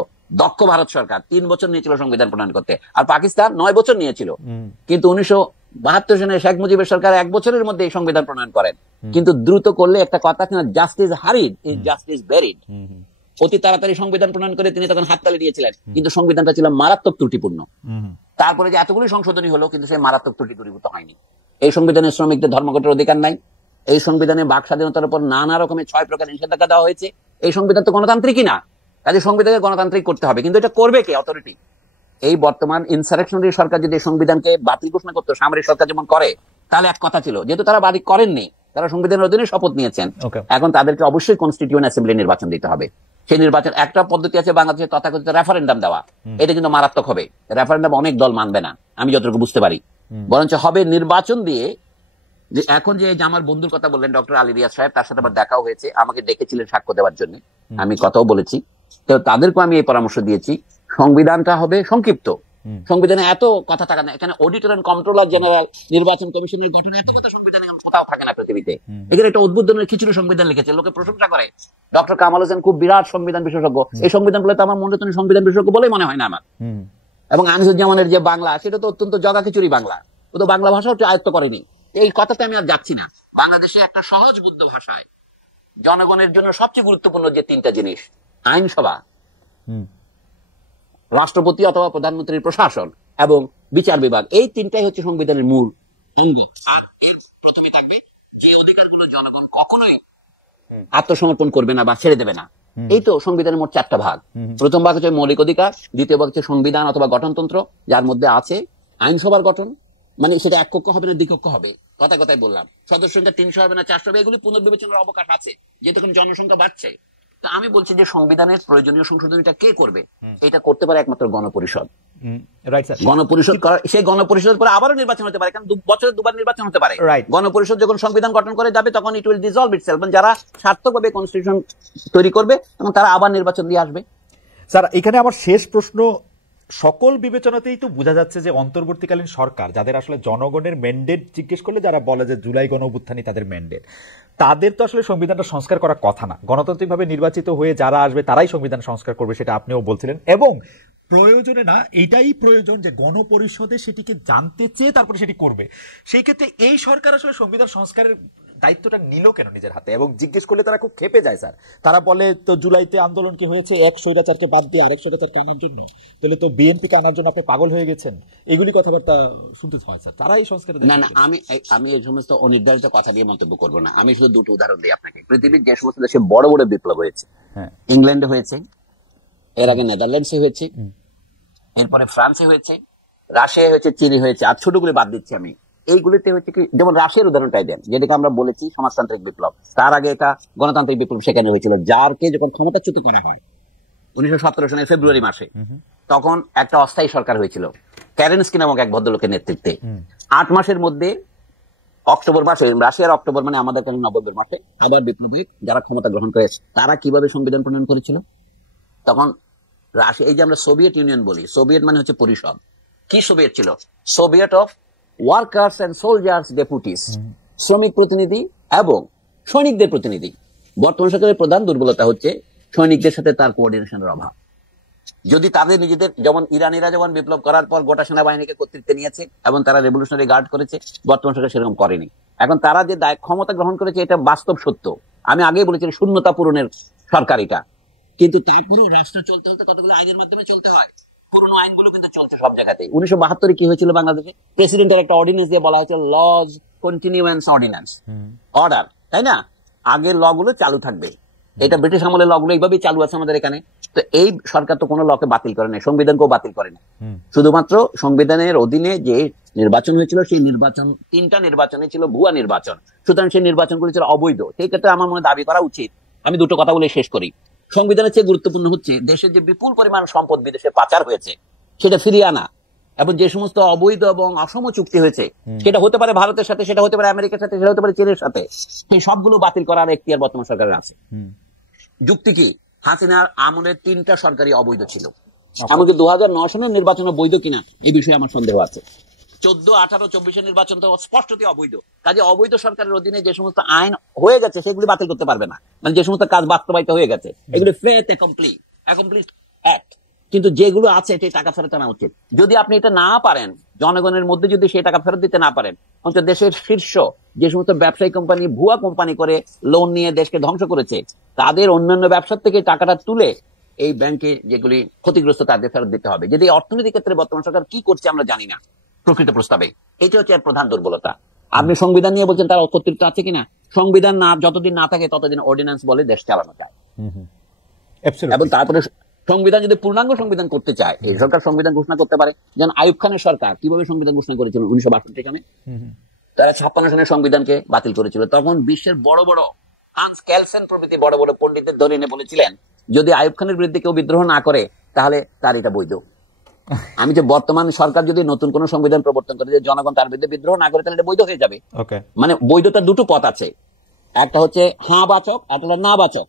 দক্ষ ভারত সরকার 3 বছর নিয়েছিল সংবিধান প্রণয়ন করতে, আর পাকিস্তান 9 বছর নিয়েছিল। কিন্তু 1972 সনে শেখ মুজিবের সরকার 1 বছরের মধ্যে এই সংবিধান প্রণয়ন করেন। কিন্তু দ্রুত করলে একটা কথা আছে না, জাস্টিস হারিড ইজ জাস্টিস বেরিড। অতি তাড়াতাড়ি সংবিধান প্রণয়ন করে তিনি তখন হাততালি দিয়েছিলেন, কিন্তু সংবিধানটা ছিল মারাত্মক ত্রুটিপূর্ণ। তারপরে যে এতগুলি সংশোধনী হলো, কিন্তু সেই মারাত্মক ত্রুটি দূরীভূত হয়নি। এই সংবিধানে শ্রমিকদের ধর্মঘটের অধিকার নাই, এই সংবিধানে বাক স্বাধীনতার উপর নানা রকমের 6 প্রকার নিষেধাজ্ঞা দেওয়া হয়েছে। এই সংবিধান তো গণতান্ত্রিকই না, কাজে সংবিধানকে গণতান্ত্রিক করতে হবে, কিন্তু এটা করবে কে? অথরিটি। এই বর্তমান ইনসারেকশনারি সরকার যদি সংবিধানকে বাতিল ঘোষণা করতো, সামরিক সরকার যেমন করে, তাহলে এক কথা ছিল। যেহেতু তারা বাতিল করেননি, তারা সংবিধানের অধীনে শপথ নিয়েছেন, এখন তাদেরকে অবশ্যই কনস্টিটিউয়েন্ট অ্যাসেম্বলি নির্বাচন দিতে হবে। সেই নির্বাচন একটা পদ্ধতি আছে বাংলাদেশে, তথাকথিত রেফারেন্ডাম দেওয়া। এটা কিন্তু মারাত্মক হবে। রেফারেন্ডাম অনেক দল মানবে না, আমি যতটুকু বুঝতে পারি। বরঞ্চ হবে নির্বাচন দিয়ে, যে এখন যে আমার বন্ধুর কথা বললেন ডক্টর আলী রিয়াজ সাহেব, তার সাথে আমার দেখাও হয়েছে, আমাকে ডেকেছিলেন সাক্ষ্য দেওয়ার জন্য, আমি কথাও বলেছি। তো তাদেরকেও আমি এই পরামর্শ দিয়েছি, সংবিধানটা হবে সংক্ষিপ্ত, সংবিধানে এত কথা থাকে না। এখানে অডিটর এন্ড কন্ট্রোলার জেনারেল, নির্বাচন কমিশনের গঠন, এত কথা সংবিধানে কোথাও থাকে না পৃথিবীতে। এখানে একটা অদ্ভুত ধরনের খিচুড়ি সংবিধান লিখেছে, লোকে প্রশংসা করে। ডক্টর কামাল হোসেন খুব বিরাট সংবিধান বিশেষজ্ঞ, এই সংবিধান বলে তো আমার মনে হয় সংবিধান বিশেষজ্ঞ বলেই মনে হয় না আমার। এবং আনিসুজ্জামানের যে বাংলা, সেটা তো অত্যন্ত জগাখিচুরি বাংলা, ও তো বাংলা ভাষাও আয়ত্ত করেনি। এই কথাতে আমি আর যাচ্ছি না। বাংলাদেশে একটা সহজ বুদ্ধ ভাষায় জনগণের জন্য সবচেয়ে গুরুত্বপূর্ণ যে তিনটা জিনিস, আইনসভা, রাষ্ট্রপতি অথবা প্রধানমন্ত্রীর প্রশাসন এবং বিচার বিভাগ, এই তিনটাই হচ্ছে সংবিধানের মূল অঙ্গ। আর এর প্রথমে থাকবে যে অধিকারগুলো জনগণ কখনোই আত্মসমর্পণ করবে না বা ছেড়ে দেবে না। এই তো সংবিধানের মোট 4টা ভাগ। প্রথম ভাগ হচ্ছে মৌলিক অধিকার, দ্বিতীয় ভাগ হচ্ছে সংবিধান অথবা গঠনতন্ত্র, যার মধ্যে আছে আইনসভার গঠন, মানে সেটা এককক্ষ হবে না দ্বিকক্ষ হবে, কথায় কথায় বললাম, সদস্য সংখ্যা 300 হবে না 400 হবে, এগুলি পুনর্বিবেচনার অবকাশ আছে যেহেতু জনসংখ্যা বাড়ছে। তো আমি বলছি যে সংবিধানের প্রয়োজনীয় সংশোধনীটা কে করবে? এটা করতে পারে একমাত্র গণপরিষদ। গণপরিষদ করা, সেই গণপরিষদের পরে আবারও নির্বাচন হতে পারে, কারণ বছরে 2বার নির্বাচন হতে পারে। গণপরিষদ যখন সংবিধান গঠন করে যাবে তখন ইট উইল ডিসলভ ইটসেলফ, যারা সার্থকভাবে কনস্টিটিউশন তৈরি করবে এবং তারা আবার নির্বাচন দিয়ে আসবে। স্যার, এখানে আমার শেষ প্রশ্ন, সকল বিবেচনাতেই তো বোঝা যাচ্ছে যে অন্তর্বর্তীকালীন সরকার, যাদের আসলে জনগণের ম্যান্ডেট জিজ্ঞেস করলে যারা বলে যে জুলাই গণ অভ্যুত্থানই তাদের ম্যান্ডেট, তাদের তো আসলে সংবিধানটা সংস্কার করার কথা না। গণতান্ত্রিকভাবে নির্বাচিত হয়ে যারা আসবে তারাই সংবিধান সংস্কার করবে, সেটা আপনিও বলছিলেন। এবং প্রয়োজনে না, এটাই প্রয়োজন যে গণপরিষদে সেটিকে জানতে চেয়ে তারপরে সেটি করবে। সেই ক্ষেত্রে এই সরকার আসলে সংবিধান সংস্কারের দায়িত্বটা নিল কেন নিজের হাতে? এবং জিজ্ঞেস করলে তারা খুব ক্ষেপে যায় স্যার। তারা বলে তো জুলাইতে আন্দোলন কি হয়েছে, এক স্বৈরাচারকে বাদ দিয়ে আরেক স্বৈরাচারকে আনার জন্য, তাহলে তো বিএনপিকে আনার জন্য আপনি পাগল হয়ে গেছেন, এগুলি কথাবার্তা শুনতে হয় স্যার। তারা এই সংস্কারে না, আমি এই সমস্ত অনির্ধারিত কথা দিয়ে মন্তব্য করবো না। আমি শুধু দুটো উদাহরণ দিই আপনাকে। পৃথিবীর যে সমস্ত দেশে বড় বড় বিপ্লব হয়েছে, ইংল্যান্ডে হয়েছে, এর আগে নেদারল্যান্ডসে হয়েছে, এরপরে ফ্রান্সে হয়েছে, রাশিয়ায় হয়েছে, চীনে হয়েছে, আর ছোটগুলো বাদ দিচ্ছি আমি। এইগুলিতে হচ্ছে কি, যেমন রাশিয়ার উদাহরণটাই দেন, যেটাকে আমরা বলেছি সমাজতান্ত্রিক বিপ্লব, তার আগে এটা গণতান্ত্রিক বিপ্লব সেখানে হয়েছিল। জারকে যখন ক্ষমতাচ্যুত করা হয় 1917 সালের ফেব্রুয়ারি মাসে, তখন একটা অস্থায়ী সরকার হয়েছিল ক্যারেনস্কি নামক এক ভদ্রলোকের নেতৃত্বে। 8 মাসের মধ্যে অক্টোবর মাসে, রাশিয়ার অক্টোবর মানে আমাদের কাছে নভেম্বর মাসে, আবার বিপ্লবী যারা ক্ষমতা গ্রহণ করেছে তারা কিভাবে সংবিধান প্রণয়ন করেছিল? তখন রাশিয়া, এই যে আমরা সোভিয়েত ইউনিয়ন বলি, সোভিয়েত মানে হচ্ছে পরিষদ। কি সোভিয়েত ছিল? Soviet of workers and soldiers deputies, শ্রমিক প্রতিনিধি এবং সৈনিকদের প্রতিনিধি। বর্তমান সরকারের প্রধান দুর্বলতা হচ্ছে সৈনিকদের সাথে তার কোঅর্ডিনেশনের অভাব। যদি তাদের নিজেদের, যেমন ইরানিরা যেমন বিপ্লব করার পর গোটা সেনাবাহিনীকে কর্তৃত্বে নিয়েছে এবং তারা রেভলিউশনারি গার্ড করেছে, বর্তমান সরকার সেরকম করেনি। এখন তারা যে ক্ষমতা গ্রহণ করেছে এটা বাস্তব সত্য, আমি আগেই বলেছি শূন্যতা পূরণের সরকার এটা। কিন্তু তারপরেও রাষ্ট্র চলতে হতে কতগুলো আইনের মাধ্যমে চলতে হয়। পুরনো আইনগুলো কিন্তু চলছে সব জায়গাতেই। 1972 কি হয়েছিল বাংলাদেশে? প্রেসিডেন্টের একটা অর্ডিন্যান্স দিয়ে বলা হয়েছে লজ কন্টিনিউয়েন্স অর্ডিন্যান্স, অর্ডার, তাই না? আগের ল গুলো চালু থাকবে। এটা ব্রিটিশ আমলের ল গুলো এইভাবেই চালু আছে আমাদের এখানে। তো এই সরকার তো কোনো লকে বাতিল করে নাই, সংবিধানকেও বাতিল করে না। শুধুমাত্র সংবিধানের অধীনে যে নির্বাচন হয়েছিল, সেই নির্বাচন 3টা নির্বাচনে ছিল ভুয়া নির্বাচন, সুতরাং সেই নির্বাচনগুলি ছিল অবৈধ। সেই ক্ষেত্রে আমার মনে দাবি করা উচিত, আমি দুটো কথা বলে শেষ করি, সংবিধানের চেয়ে গুরুত্বপূর্ণ হচ্ছে দেশের যে বিপুল পরিমাণ সম্পদ বিদেশে পাচার হয়েছে সেটা ফিরিয়ে আনা, এবং যে সমস্ত অবৈধ এবং অসম চুক্তি হয়েছে, সেটা হতে পারে ভারতের সাথে, সেটা হতে পারে আমেরিকার সাথে, সেটা হতে পারে চীনের সাথে, সেই সবগুলো বাতিল করার এখতিয়ার বর্তমান সরকারের আছে। যুক্তি কি? হাসিনার আমলের 3টা সরকারি অবৈধ ছিল, এমনকি 2009 সালের নির্বাচন বৈধ কিনা এই বিষয়ে আমার সন্দেহ আছে। 14, 18, 24 নির্বাচন তো স্পষ্টতই অবৈধ। কাজে অবৈধ সরকারের অধীনে যে সমস্ত আইন হয়ে গেছে সেগুলি বাতিল করতে পারবে না, মানে যে সমস্ত কাজ বাস্তবায়িত হয়ে গেছে এগুলি ফেথ অ্যাকমপ্লিশড অ্যাক্ট। কিন্তু যেগুলো আছে সেই টাকা ফেরত আনা উচিত। যদি আপনি এটা না পারেন, জনগণের মধ্যে যদি সেই টাকা ফেরত দিতে না পারেন, অন্তত দেশের শীর্ষ যে সমস্ত ব্যবসায়ী কোম্পানি ভুয়া কোম্পানি করে লোন নিয়ে দেশকে ধ্বংস করেছে, তাদের অন্যান্য ব্যবসার থেকে টাকাটা তুলে এই ব্যাংকে যেগুলি ক্ষতিগ্রস্ত তাদের ফেরত দিতে হবে। যদি অর্থনৈতিক ক্ষেত্রে বর্তমান সরকার কি করছে আমরা জানি না প্রকৃত প্রস্তাবে, এটা হচ্ছে প্রধান দুর্বলতা। আপনি সংবিধান নিয়ে বলছেন তার কর্তৃত্ব আছে কিনা? সংবিধান না যতদিন না থাকে ততদিন অর্ডিন্যান্স বলে দেশ চালানো যায়। এবং তারপরে সংবিধান যদি পূর্ণাঙ্গ সংবিধান করতে চায়, এই সরকার সংবিধান ঘোষণা করতে পারে। যেমন আইয়ুব খানের সরকার কিভাবে সংবিধান ঘোষণা করেছিল 1962 সালে, তারা 56 সনের সংবিধানকে বাতিল করেছিল। তখন বিশ্বের বড় বড় হান্স ক্যালসেন প্রভৃতি বড় বড় পণ্ডিতদের ধরে এনে বলেছিলেন যদি আইয়ুব খানের বিরুদ্ধে কেউ বিদ্রোহ না করে তাহলে তার এটা বৈধ। আমি যে বর্তমান সরকার যদি নতুন কোন সংবিধান প্রবর্তন করে যে জনগণ তার বিরুদ্ধে বিদ্রোহ না করে তাহলে এটা বৈধ হয়ে যাবে। মানে বৈধতার দুটো পথ আছে, একটা হচ্ছে হ্যাঁ বাচক, একটা হলো না বাচক।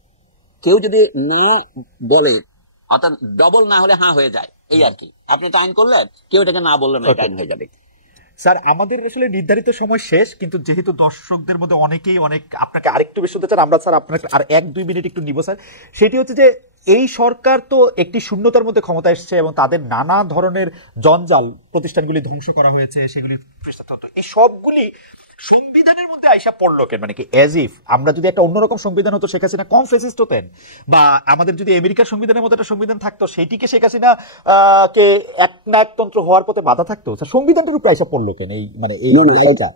কেউ যদি না বলে অর্থাৎ ডবল না হলে হ্যাঁ হয়ে যায়, এই আর কি। আপনি এটা আইন করলেন, কেউ এটাকে না বললেন, এটা আইন হয়ে যাবে। স্যার আমাদের আসলে নির্ধারিত সময় শেষ, কিন্তু যেহেতু দর্শকদের মধ্যে অনেকেই অনেক আপনাকে আরেকটু বেশি শুনতে চান, আমরা স্যার আপনাকে আর 1-2 মিনিট একটু নিব স্যার। সেটি হচ্ছে যে এই সরকার তো একটি শূন্যতার মধ্যে ক্ষমতা এসেছে এবং তাদের নানা ধরনের জঞ্জাল, প্রতিষ্ঠানগুলি ধ্বংস করা হয়েছে, সেগুলি এই সবগুলি সংবিধানের মধ্যে আইসা পড়লো কেন? মানে কি এজ ইফ আমরা যদি একটা অন্যরকম সংবিধান হতো, শেখ হাসিনা কম ফেসিস্ট হতেন, বা আমাদের যদি আমেরিকার সংবিধানের মতো একটা সংবিধান থাকতো, সেটিকে শেখ হাসিনা কে একনায়কতন্ত্র হওয়ার পথে বাধা থাকতো। সংবিধানটার উপরে আইসা পড়লো কেন এই মানে এই লড়াইটা?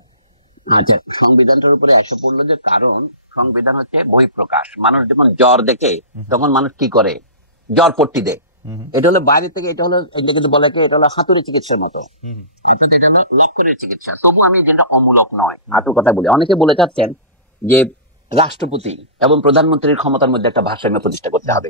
আচ্ছা, সংবিধানটার উপরে এসে পড়লো যে কারণ সংবিধান হচ্ছে বহিঃপ্রকাশ। মানুষ যখন জ্বর দেখে তখন মানুষ কি করে? জ্বর পট্টি দেয়। এটা হলো বাইরে থেকে, এটা হলো এটা কিন্তু বলে কি, এটা হলো হাতুড়ি চিকিৎসার মতো, অর্থাৎ এটা হলো লক্ষণের চিকিৎসা। তবু আমি যেটা অমূলক নয়, আসল কথা বলি। অনেকে বলে চাচ্ছেন যে রাষ্ট্রপতি এবং প্রধানমন্ত্রীর ক্ষমতার মধ্যে একটা ভারসাম্য প্রতিষ্ঠা করতে হবে।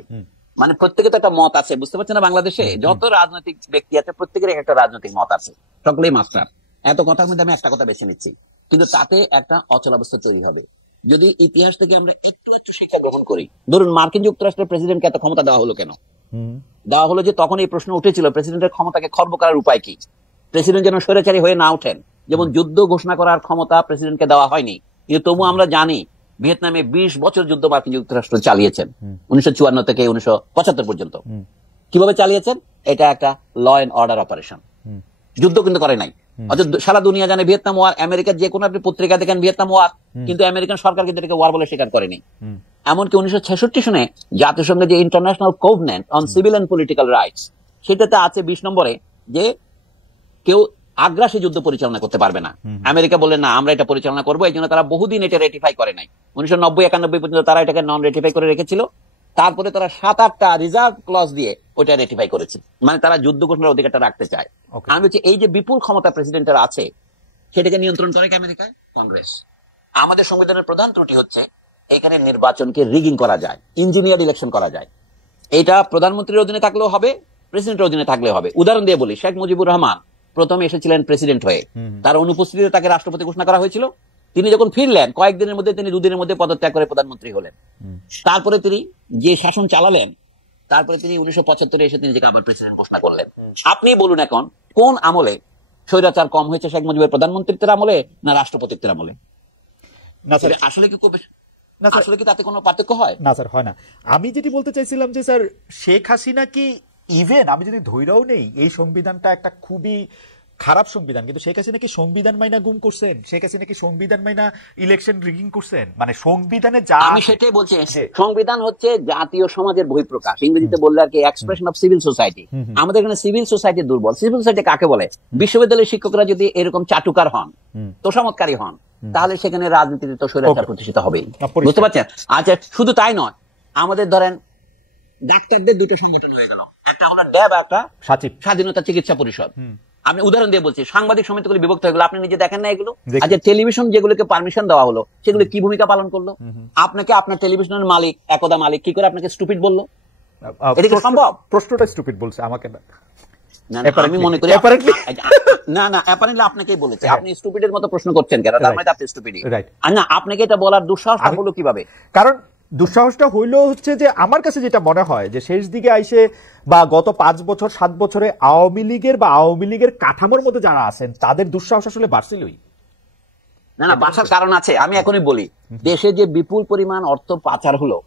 মানে প্রত্যেকে তো একটা মত আছে, বুঝতে পারছেন না? বাংলাদেশে যত রাজনৈতিক ব্যক্তি আছে প্রত্যেকের একটা রাজনৈতিক মত আছে, সকলেই মাস্টার। এত কথার মধ্যে আমি একটা কথা বেছে নিচ্ছি, কিন্তু তাতে একটা অচলাবস্থা তৈরি হবে যদি ইতিহাস থেকে আমরা একটু একটু শিক্ষা গ্রহণ করি। ধরুন, মার্কিন যুক্তরাষ্ট্রের প্রেসিডেন্টকে এত ক্ষমতা দেওয়া হলো কেন? দেওয়া হলো যে তখন এই প্রশ্ন উঠেছিল প্রেসিডেন্টের ক্ষমতাকে খর্ব করার উপায় কি, প্রেসিডেন্ট যেন স্বৈরাচারী হয়ে না ওঠেন। যেমন যুদ্ধ ঘোষণা করার ক্ষমতা প্রেসিডেন্টকে দেওয়া হয়নি, কিন্তু তবু আমরা জানি ভিয়েতনামে 20 বছর যুদ্ধ মার্কিন যুক্তরাষ্ট্র চালিয়েছেন, 1954 থেকে 1975 পর্যন্ত। কিভাবে চালিয়েছেন? এটা একটা ল এন্ড অর্ডার অপারেশন, যুদ্ধ কিন্তু করে নাই। অথচ সারা দুনিয়া জানে ভিয়েতনাম ওয়ার, আমেরিকার যে কোনো আপনি পত্রিকা দেখেন ভিয়েতনাম ওয়ার, কিন্তু আমেরিকান সরকার কিন্তু এটাকে ওয়ার বলে স্বীকার করেনি। এমনকি 1966 সনে জাতিসংঘের যে international covenant on civil and political rights, সেটাতে আছে 20 নম্বরে যে কেউ আগ্রাসী যুদ্ধ পরিচালনা করতে পারবে না। আমেরিকা বলে না, আমরা এটা পরিচালনা করবো। এই জন্য তারা বহুদিন এটা রেটিফাই করে নাই। 1990-91 পর্যন্ত তারা এটাকে নন রেটিফাই করে রেখেছিল। তারপরে তারা 7-8টা রিজার্ভ ক্লজ দিয়ে ওটা রেটিফাই করেছে। মানে তারা যুদ্ধ ঘোষণার অধিকারটা রাখতে চায়। আমি বলছি, এই যে বিপুল ক্ষমতা প্রেসিডেন্টের আছে, সেটাকে নিয়ন্ত্রণ করে কি আমেরিকায়? কংগ্রেস। আমাদের সংবিধানের প্রধান ত্রুটি হচ্ছে এখানে নির্বাচনকে রিগিং করা যায়, ইঞ্জিনিয়ার ইলেকশন করা যায়। এটা প্রধানমন্ত্রীর অধীনে থাকলেও হবে, প্রেসিডেন্টের অধীনে থাকলেও হবে। উদাহরণ দিয়ে বলি, শেখ মুজিবুর রহমান প্রথমে এসেছিলেন প্রেসিডেন্ট হয়ে, তার অনুপস্থিতিতে তাকে রাষ্ট্রপতি ঘোষণা করা হয়েছিল। তিনি যখন ফিরলেন কয়েকদিনের মধ্যে, তিনি 2 দিনের মধ্যে পদত্যাগ করে প্রধানমন্ত্রী হলেন। তারপরে তিনি যে শাসন চালালেন, তারপরে তিনি 1975-এ এসে তিনি নিজেকে আবার প্রেসিডেন্ট ঘোষণা করলেন। আপনি বলুন এখন কোন আমলে স্বৈরাচার কম হয়েছে, শেখ মুজিবের প্রধানমন্ত্রীত্বের আমলে না রাষ্ট্রপতিত্বের আমলে? না স্যার, আসলে কি খুব আসলে কি তাতে কোনো পার্থক্য হয়? না স্যার, হয় না। আমি যেটি বলতে চাইছিলাম যে স্যার, শেখ হাসিনা কি ইভেন আমি যদি ধৈরাও নেই এই সংবিধানটা একটা খুবই খারাপ সংবিধান, কিন্তু শেখ হাসিনা কি সংবিধান মাইনা গুম করছেন? শেখ হাসিনা কি সংবিধান মাইনা ইলেকশন রিগিং করছেন? মানে সংবিধানে যা, আমি সেটাই বলছি, সংবিধান হচ্ছে জাতীয় সমাজের বহিঃপ্রকাশ। ইংরেজিতে বললে আর কি এক্সপ্রেশন অফ সিভিল সোসাইটি। আমাদের এখানে সিভিল সোসাইটি দুর্বল। সিভিল সোসাইটি কাকে বলে? বিশ্ববিদ্যালয়ের শিক্ষকরা যদি এরকম চাটুকার হন, তোষামতকারী হন, তাহলে সেখানে রাজনীতিতে তো স্বৈরাচার প্রতিষ্ঠিত হবেই, বুঝতে পারছেন? আচ্ছা, শুধু তাই নয়, আমাদের ধরেন ডাক্তারদের 2টা সংগঠন হয়ে গেল, একটা হলো ড্যাব, একটা স্বাধীনতা চিকিৎসা পরিষদ। আপনি উদাহরণ দিয়ে বলছি, সাংবাদিক সমিতিগুলি বিভক্ত হয়ে গেল, আপনি নিজে দেখেন না এগুলো? আচ্ছা, টেলিভিশন যেগুলোকে পারমিশন দেওয়া হলো, সেগুলো কি ভূমিকা পালন করলো? আপনাকে আপনার টেলিভিশনের মালিক, একদা মালিক, কি করে আপনাকে স্টুপিড বললো? এটা কি সম্ভব? প্রশ্নটা স্টুপিড বলছে আমাকে না, আমি মনে করি না না, অ্যাপারেন্টলি আপনাকেই বলেছে। আপনি স্টুপিডের মতো প্রশ্ন করছেন কেন? তার মানে আপনি স্টুপিডই। না, আপনাকে এটা বলার দুঃসাহস হলো কিভাবে? কারণ দুঃসাহসটা হইলো হচ্ছে যে আমার কাছে যেটা মনে হয় যে শেষ দিকে আইসে বা গত 5 বছর 7 বছরে আওয়ামী লীগের কাঠামোর মধ্যে যারা আছেন তাদের দুঃসাহস আসলে বাড়ছিলই। না না, বাড়ার কারণ আছে। আমি এখনই বলি, দেশে যে বিপুল পরিমাণ অর্থ পাচার হলো,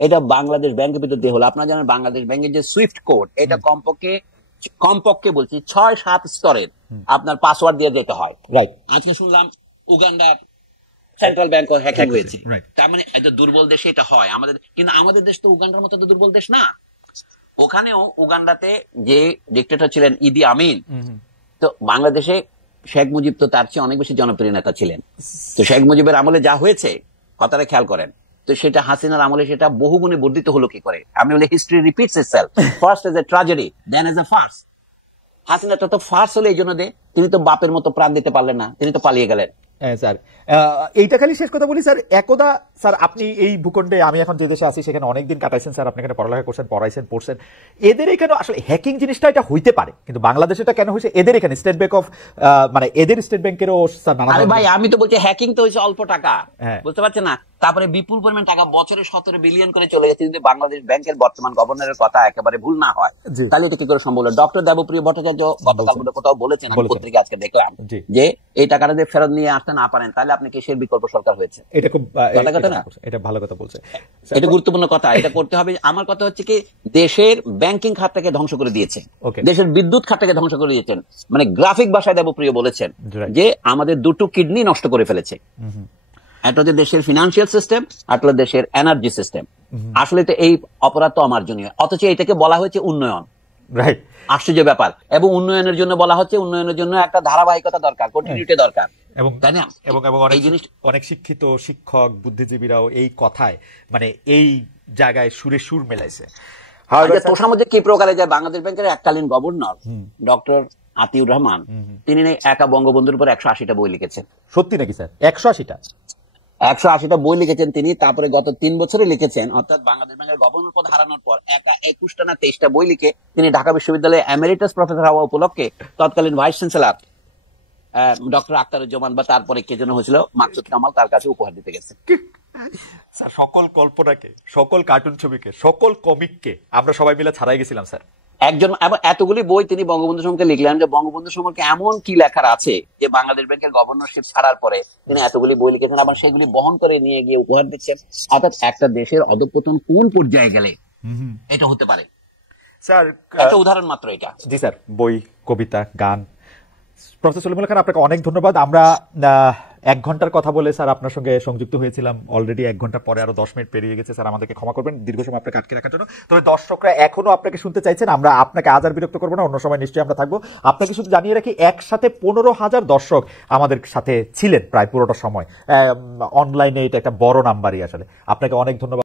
এটা বাংলাদেশ ব্যাংকের ভিতর দিয়ে হলো। আপনারা জানেন বাংলাদেশ ব্যাংকের যে সুইফট কোড, এটা কমপক্ষে বলছি 6-7 স্তরের আপনার পাসওয়ার্ড দিয়ে যেতে হয়। রাইট। আজকে শুনলাম উগান্ডার সেন্ট্রাল ব্যাংক হ্যাকিং হয়েছে। তার মানে এটা দুর্বল দেশে এটা হয় আমাদের, কিন্তু আমাদের দেশ তো উগান্ডার মতো তো দুর্বল দেশ না। ওখানেও উগান্ডাতে যে ডিক্টেটর ছিলেন ইদি আমিন, তো বাংলাদেশে শেখ মুজিব তো তার চেয়ে অনেক বেশি জনপ্রিয় নেতা ছিলেন। তো শেখ মুজিবের আমলে যা হয়েছে কথাটা খেয়াল করেন, তো সেটা হাসিনার আমলে সেটা বহুগুণে বর্ধিত হলো কি করে? আমি বলি history repeats itself, first as a tragedy then as a farce. হাসিনাটা তো ফার্স হলো এই জন্য তিনি তো বাপের মতো প্রাণ দিতে পারলেন না, তিনি তো পালিয়ে গেলেন। স্যার এইটা খালি শেষ কথা বলি স্যার, একদা স্যার আপনি এই ভূখণ্ডে, আমি এখন যে দেশে আছি সেখানে অনেকদিন কাটাইছেন স্যার, আপনি এখানে পড়ালেখা করছেন, পড়াইছেন, পড়ছেন। এদের এখানে আসলে হ্যাকিং জিনিসটা এটা হইতে পারে, কিন্তু বাংলাদেশে এটা কেন হয়েছে? এদের এখানে স্টেট ব্যাংক অফ মানে এদের স্টেট ব্যাংকেরও স্যার নানা। আরে ভাই, আমি তো বলছি হ্যাকিং তো হয়েছে অল্প টাকা, বুঝতে পারছেন না? তারপরে বিপুল পরিমাণ টাকা বছরে 17 বিলিয়ন করে চলে গেছে। যদি বাংলাদেশ ব্যাংকের বর্তমান গভর্নরের কথা একেবারে ভুল না হয়, জি। তাহলে তো কি করে সম্ভব? ডক্টর দেবপ্রিয় ভট্টাচার্য গতকাল কোথাও বলেছেন, আমি পত্রিকা আজকে দেখলাম, জি। যে এই টাকাটা যদি ফেরত নিয়ে আসতে না পারেন তাহলে আপনি কিসের বিকল্প সরকার হয়েছে। এটা খুব কথা না, এটা ভালো কথা বলছে, এটা গুরুত্বপূর্ণ কথা, এটা করতে হবে। আমার কথা হচ্ছে কি, দেশের ব্যাংকিং খাতটাকে ধ্বংস করে দিয়েছে, Okay. দেশের বিদ্যুৎ খাতটাকে ধ্বংস করে দিয়েছেন। মানে গ্রাফিক ভাষায় দেবপ্রিয় বলেছেন Right. যে আমাদের দুটো কিডনি নষ্ট করে ফেলেছে। একটা হচ্ছে দেশের ফিনান্সিয়াল সিস্টেম, আর একটা দেশের এনার্জি সিস্টেম। আসলে তো এই অপরাধ তো অমার্জনীয়, অথচ এটাকে বলা হয়েছে উন্নয়ন। রাইট, আশ্চর্য ব্যাপার। এবং উন্নয়নের জন্য বলা হচ্ছে, উন্নয়নের জন্য একটা ধারাবাহিকতা দরকার, কন্টিনিউটি দরকার, এবং তাই না? এবং এই জিনিস অনেক শিক্ষিত শিক্ষক বুদ্ধিজীবীরাও এই কথায় মানে এই জায়গায় সুরে সুর মেলাইছে। তোষামধ্যে কি প্রকারে যায়, বাংলাদেশ ব্যাংকের এককালীন গভর্নর ডক্টর আতিউর রহমান, তিনি একা বঙ্গবন্ধুর উপর 180টা বই লিখেছেন। সত্যি নাকি স্যার? 180টা 180টা বই লিখেছেন তিনি। তারপরে গত 3 বছরে লিখেছেন, অর্থাৎ বাংলাদেশ ব্যাংকের গভর্নর পদ হারানোর পর একা 21টা না 23টা বই লিখে তিনি ঢাকা বিশ্ববিদ্যালয়ে এমেরিটাস প্রফেসর হওয়া উপলক্ষে তৎকালীন ভাইস চ্যান্সেলর ডক্টর আখতারুজ্জামান বা তারপরে কে যেন হয়েছিল, মাকসুদ কামাল, তার কাছে উপহার দিতে গেছেন। স্যার, সকল কল্পনাকে, সকল কার্টুন ছবিকে, সকল কমিককে আমরা সবাই মিলে ছাড়াই গেছিলাম স্যার। একজন এবং এতগুলি বই তিনি বঙ্গবন্ধু সম্পর্কে লিখলেন, যে বঙ্গবন্ধু সম্পর্কে এমন কি লেখার আছে যে বাংলাদেশ ব্যাংকের গভর্নরশিপ ছাড়ার পরে তিনি এতগুলি বই লিখেছেন, আবার সেগুলি বহন করে নিয়ে গিয়ে উপহার দিচ্ছেন। অর্থাৎ একটা দেশের অধঃপতন কোন পর্যায়ে গেলে এটা হতে পারে, স্যার একটা উদাহরণ মাত্র এটা। জি স্যার, বই, কবিতা, গান। প্রফেসর সলিমুল্লাহ খান, আপনাকে অনেক ধন্যবাদ। আমরা 1 ঘন্টার কথা বলে স্যার আপনার সঙ্গে সংযুক্ত হয়েছিলাম, অলরেডি 1 ঘন্টা পরে আরো 10 মিনিট পেরিয়ে গেছে। স্যার আমাদেরকে ক্ষমা করবেন দীর্ঘ সময় আপনাকে আটকে রাখার জন্য। তবে দর্শকরা এখনো আপনাকে শুনতে চাইছেন, আমরা আপনাকে আজ আর বিরক্ত করবো না, অন্য সময় নিশ্চয়ই আমরা থাকবো। আপনাকে শুধু জানিয়ে রাখি, একসাথে 15,000 দর্শক আমাদের সাথে ছিলেন প্রায় পুরোটা সময়। অনলাইনে এটা একটা বড় নাম্বারই আসলে। আপনাকে অনেক ধন্যবাদ।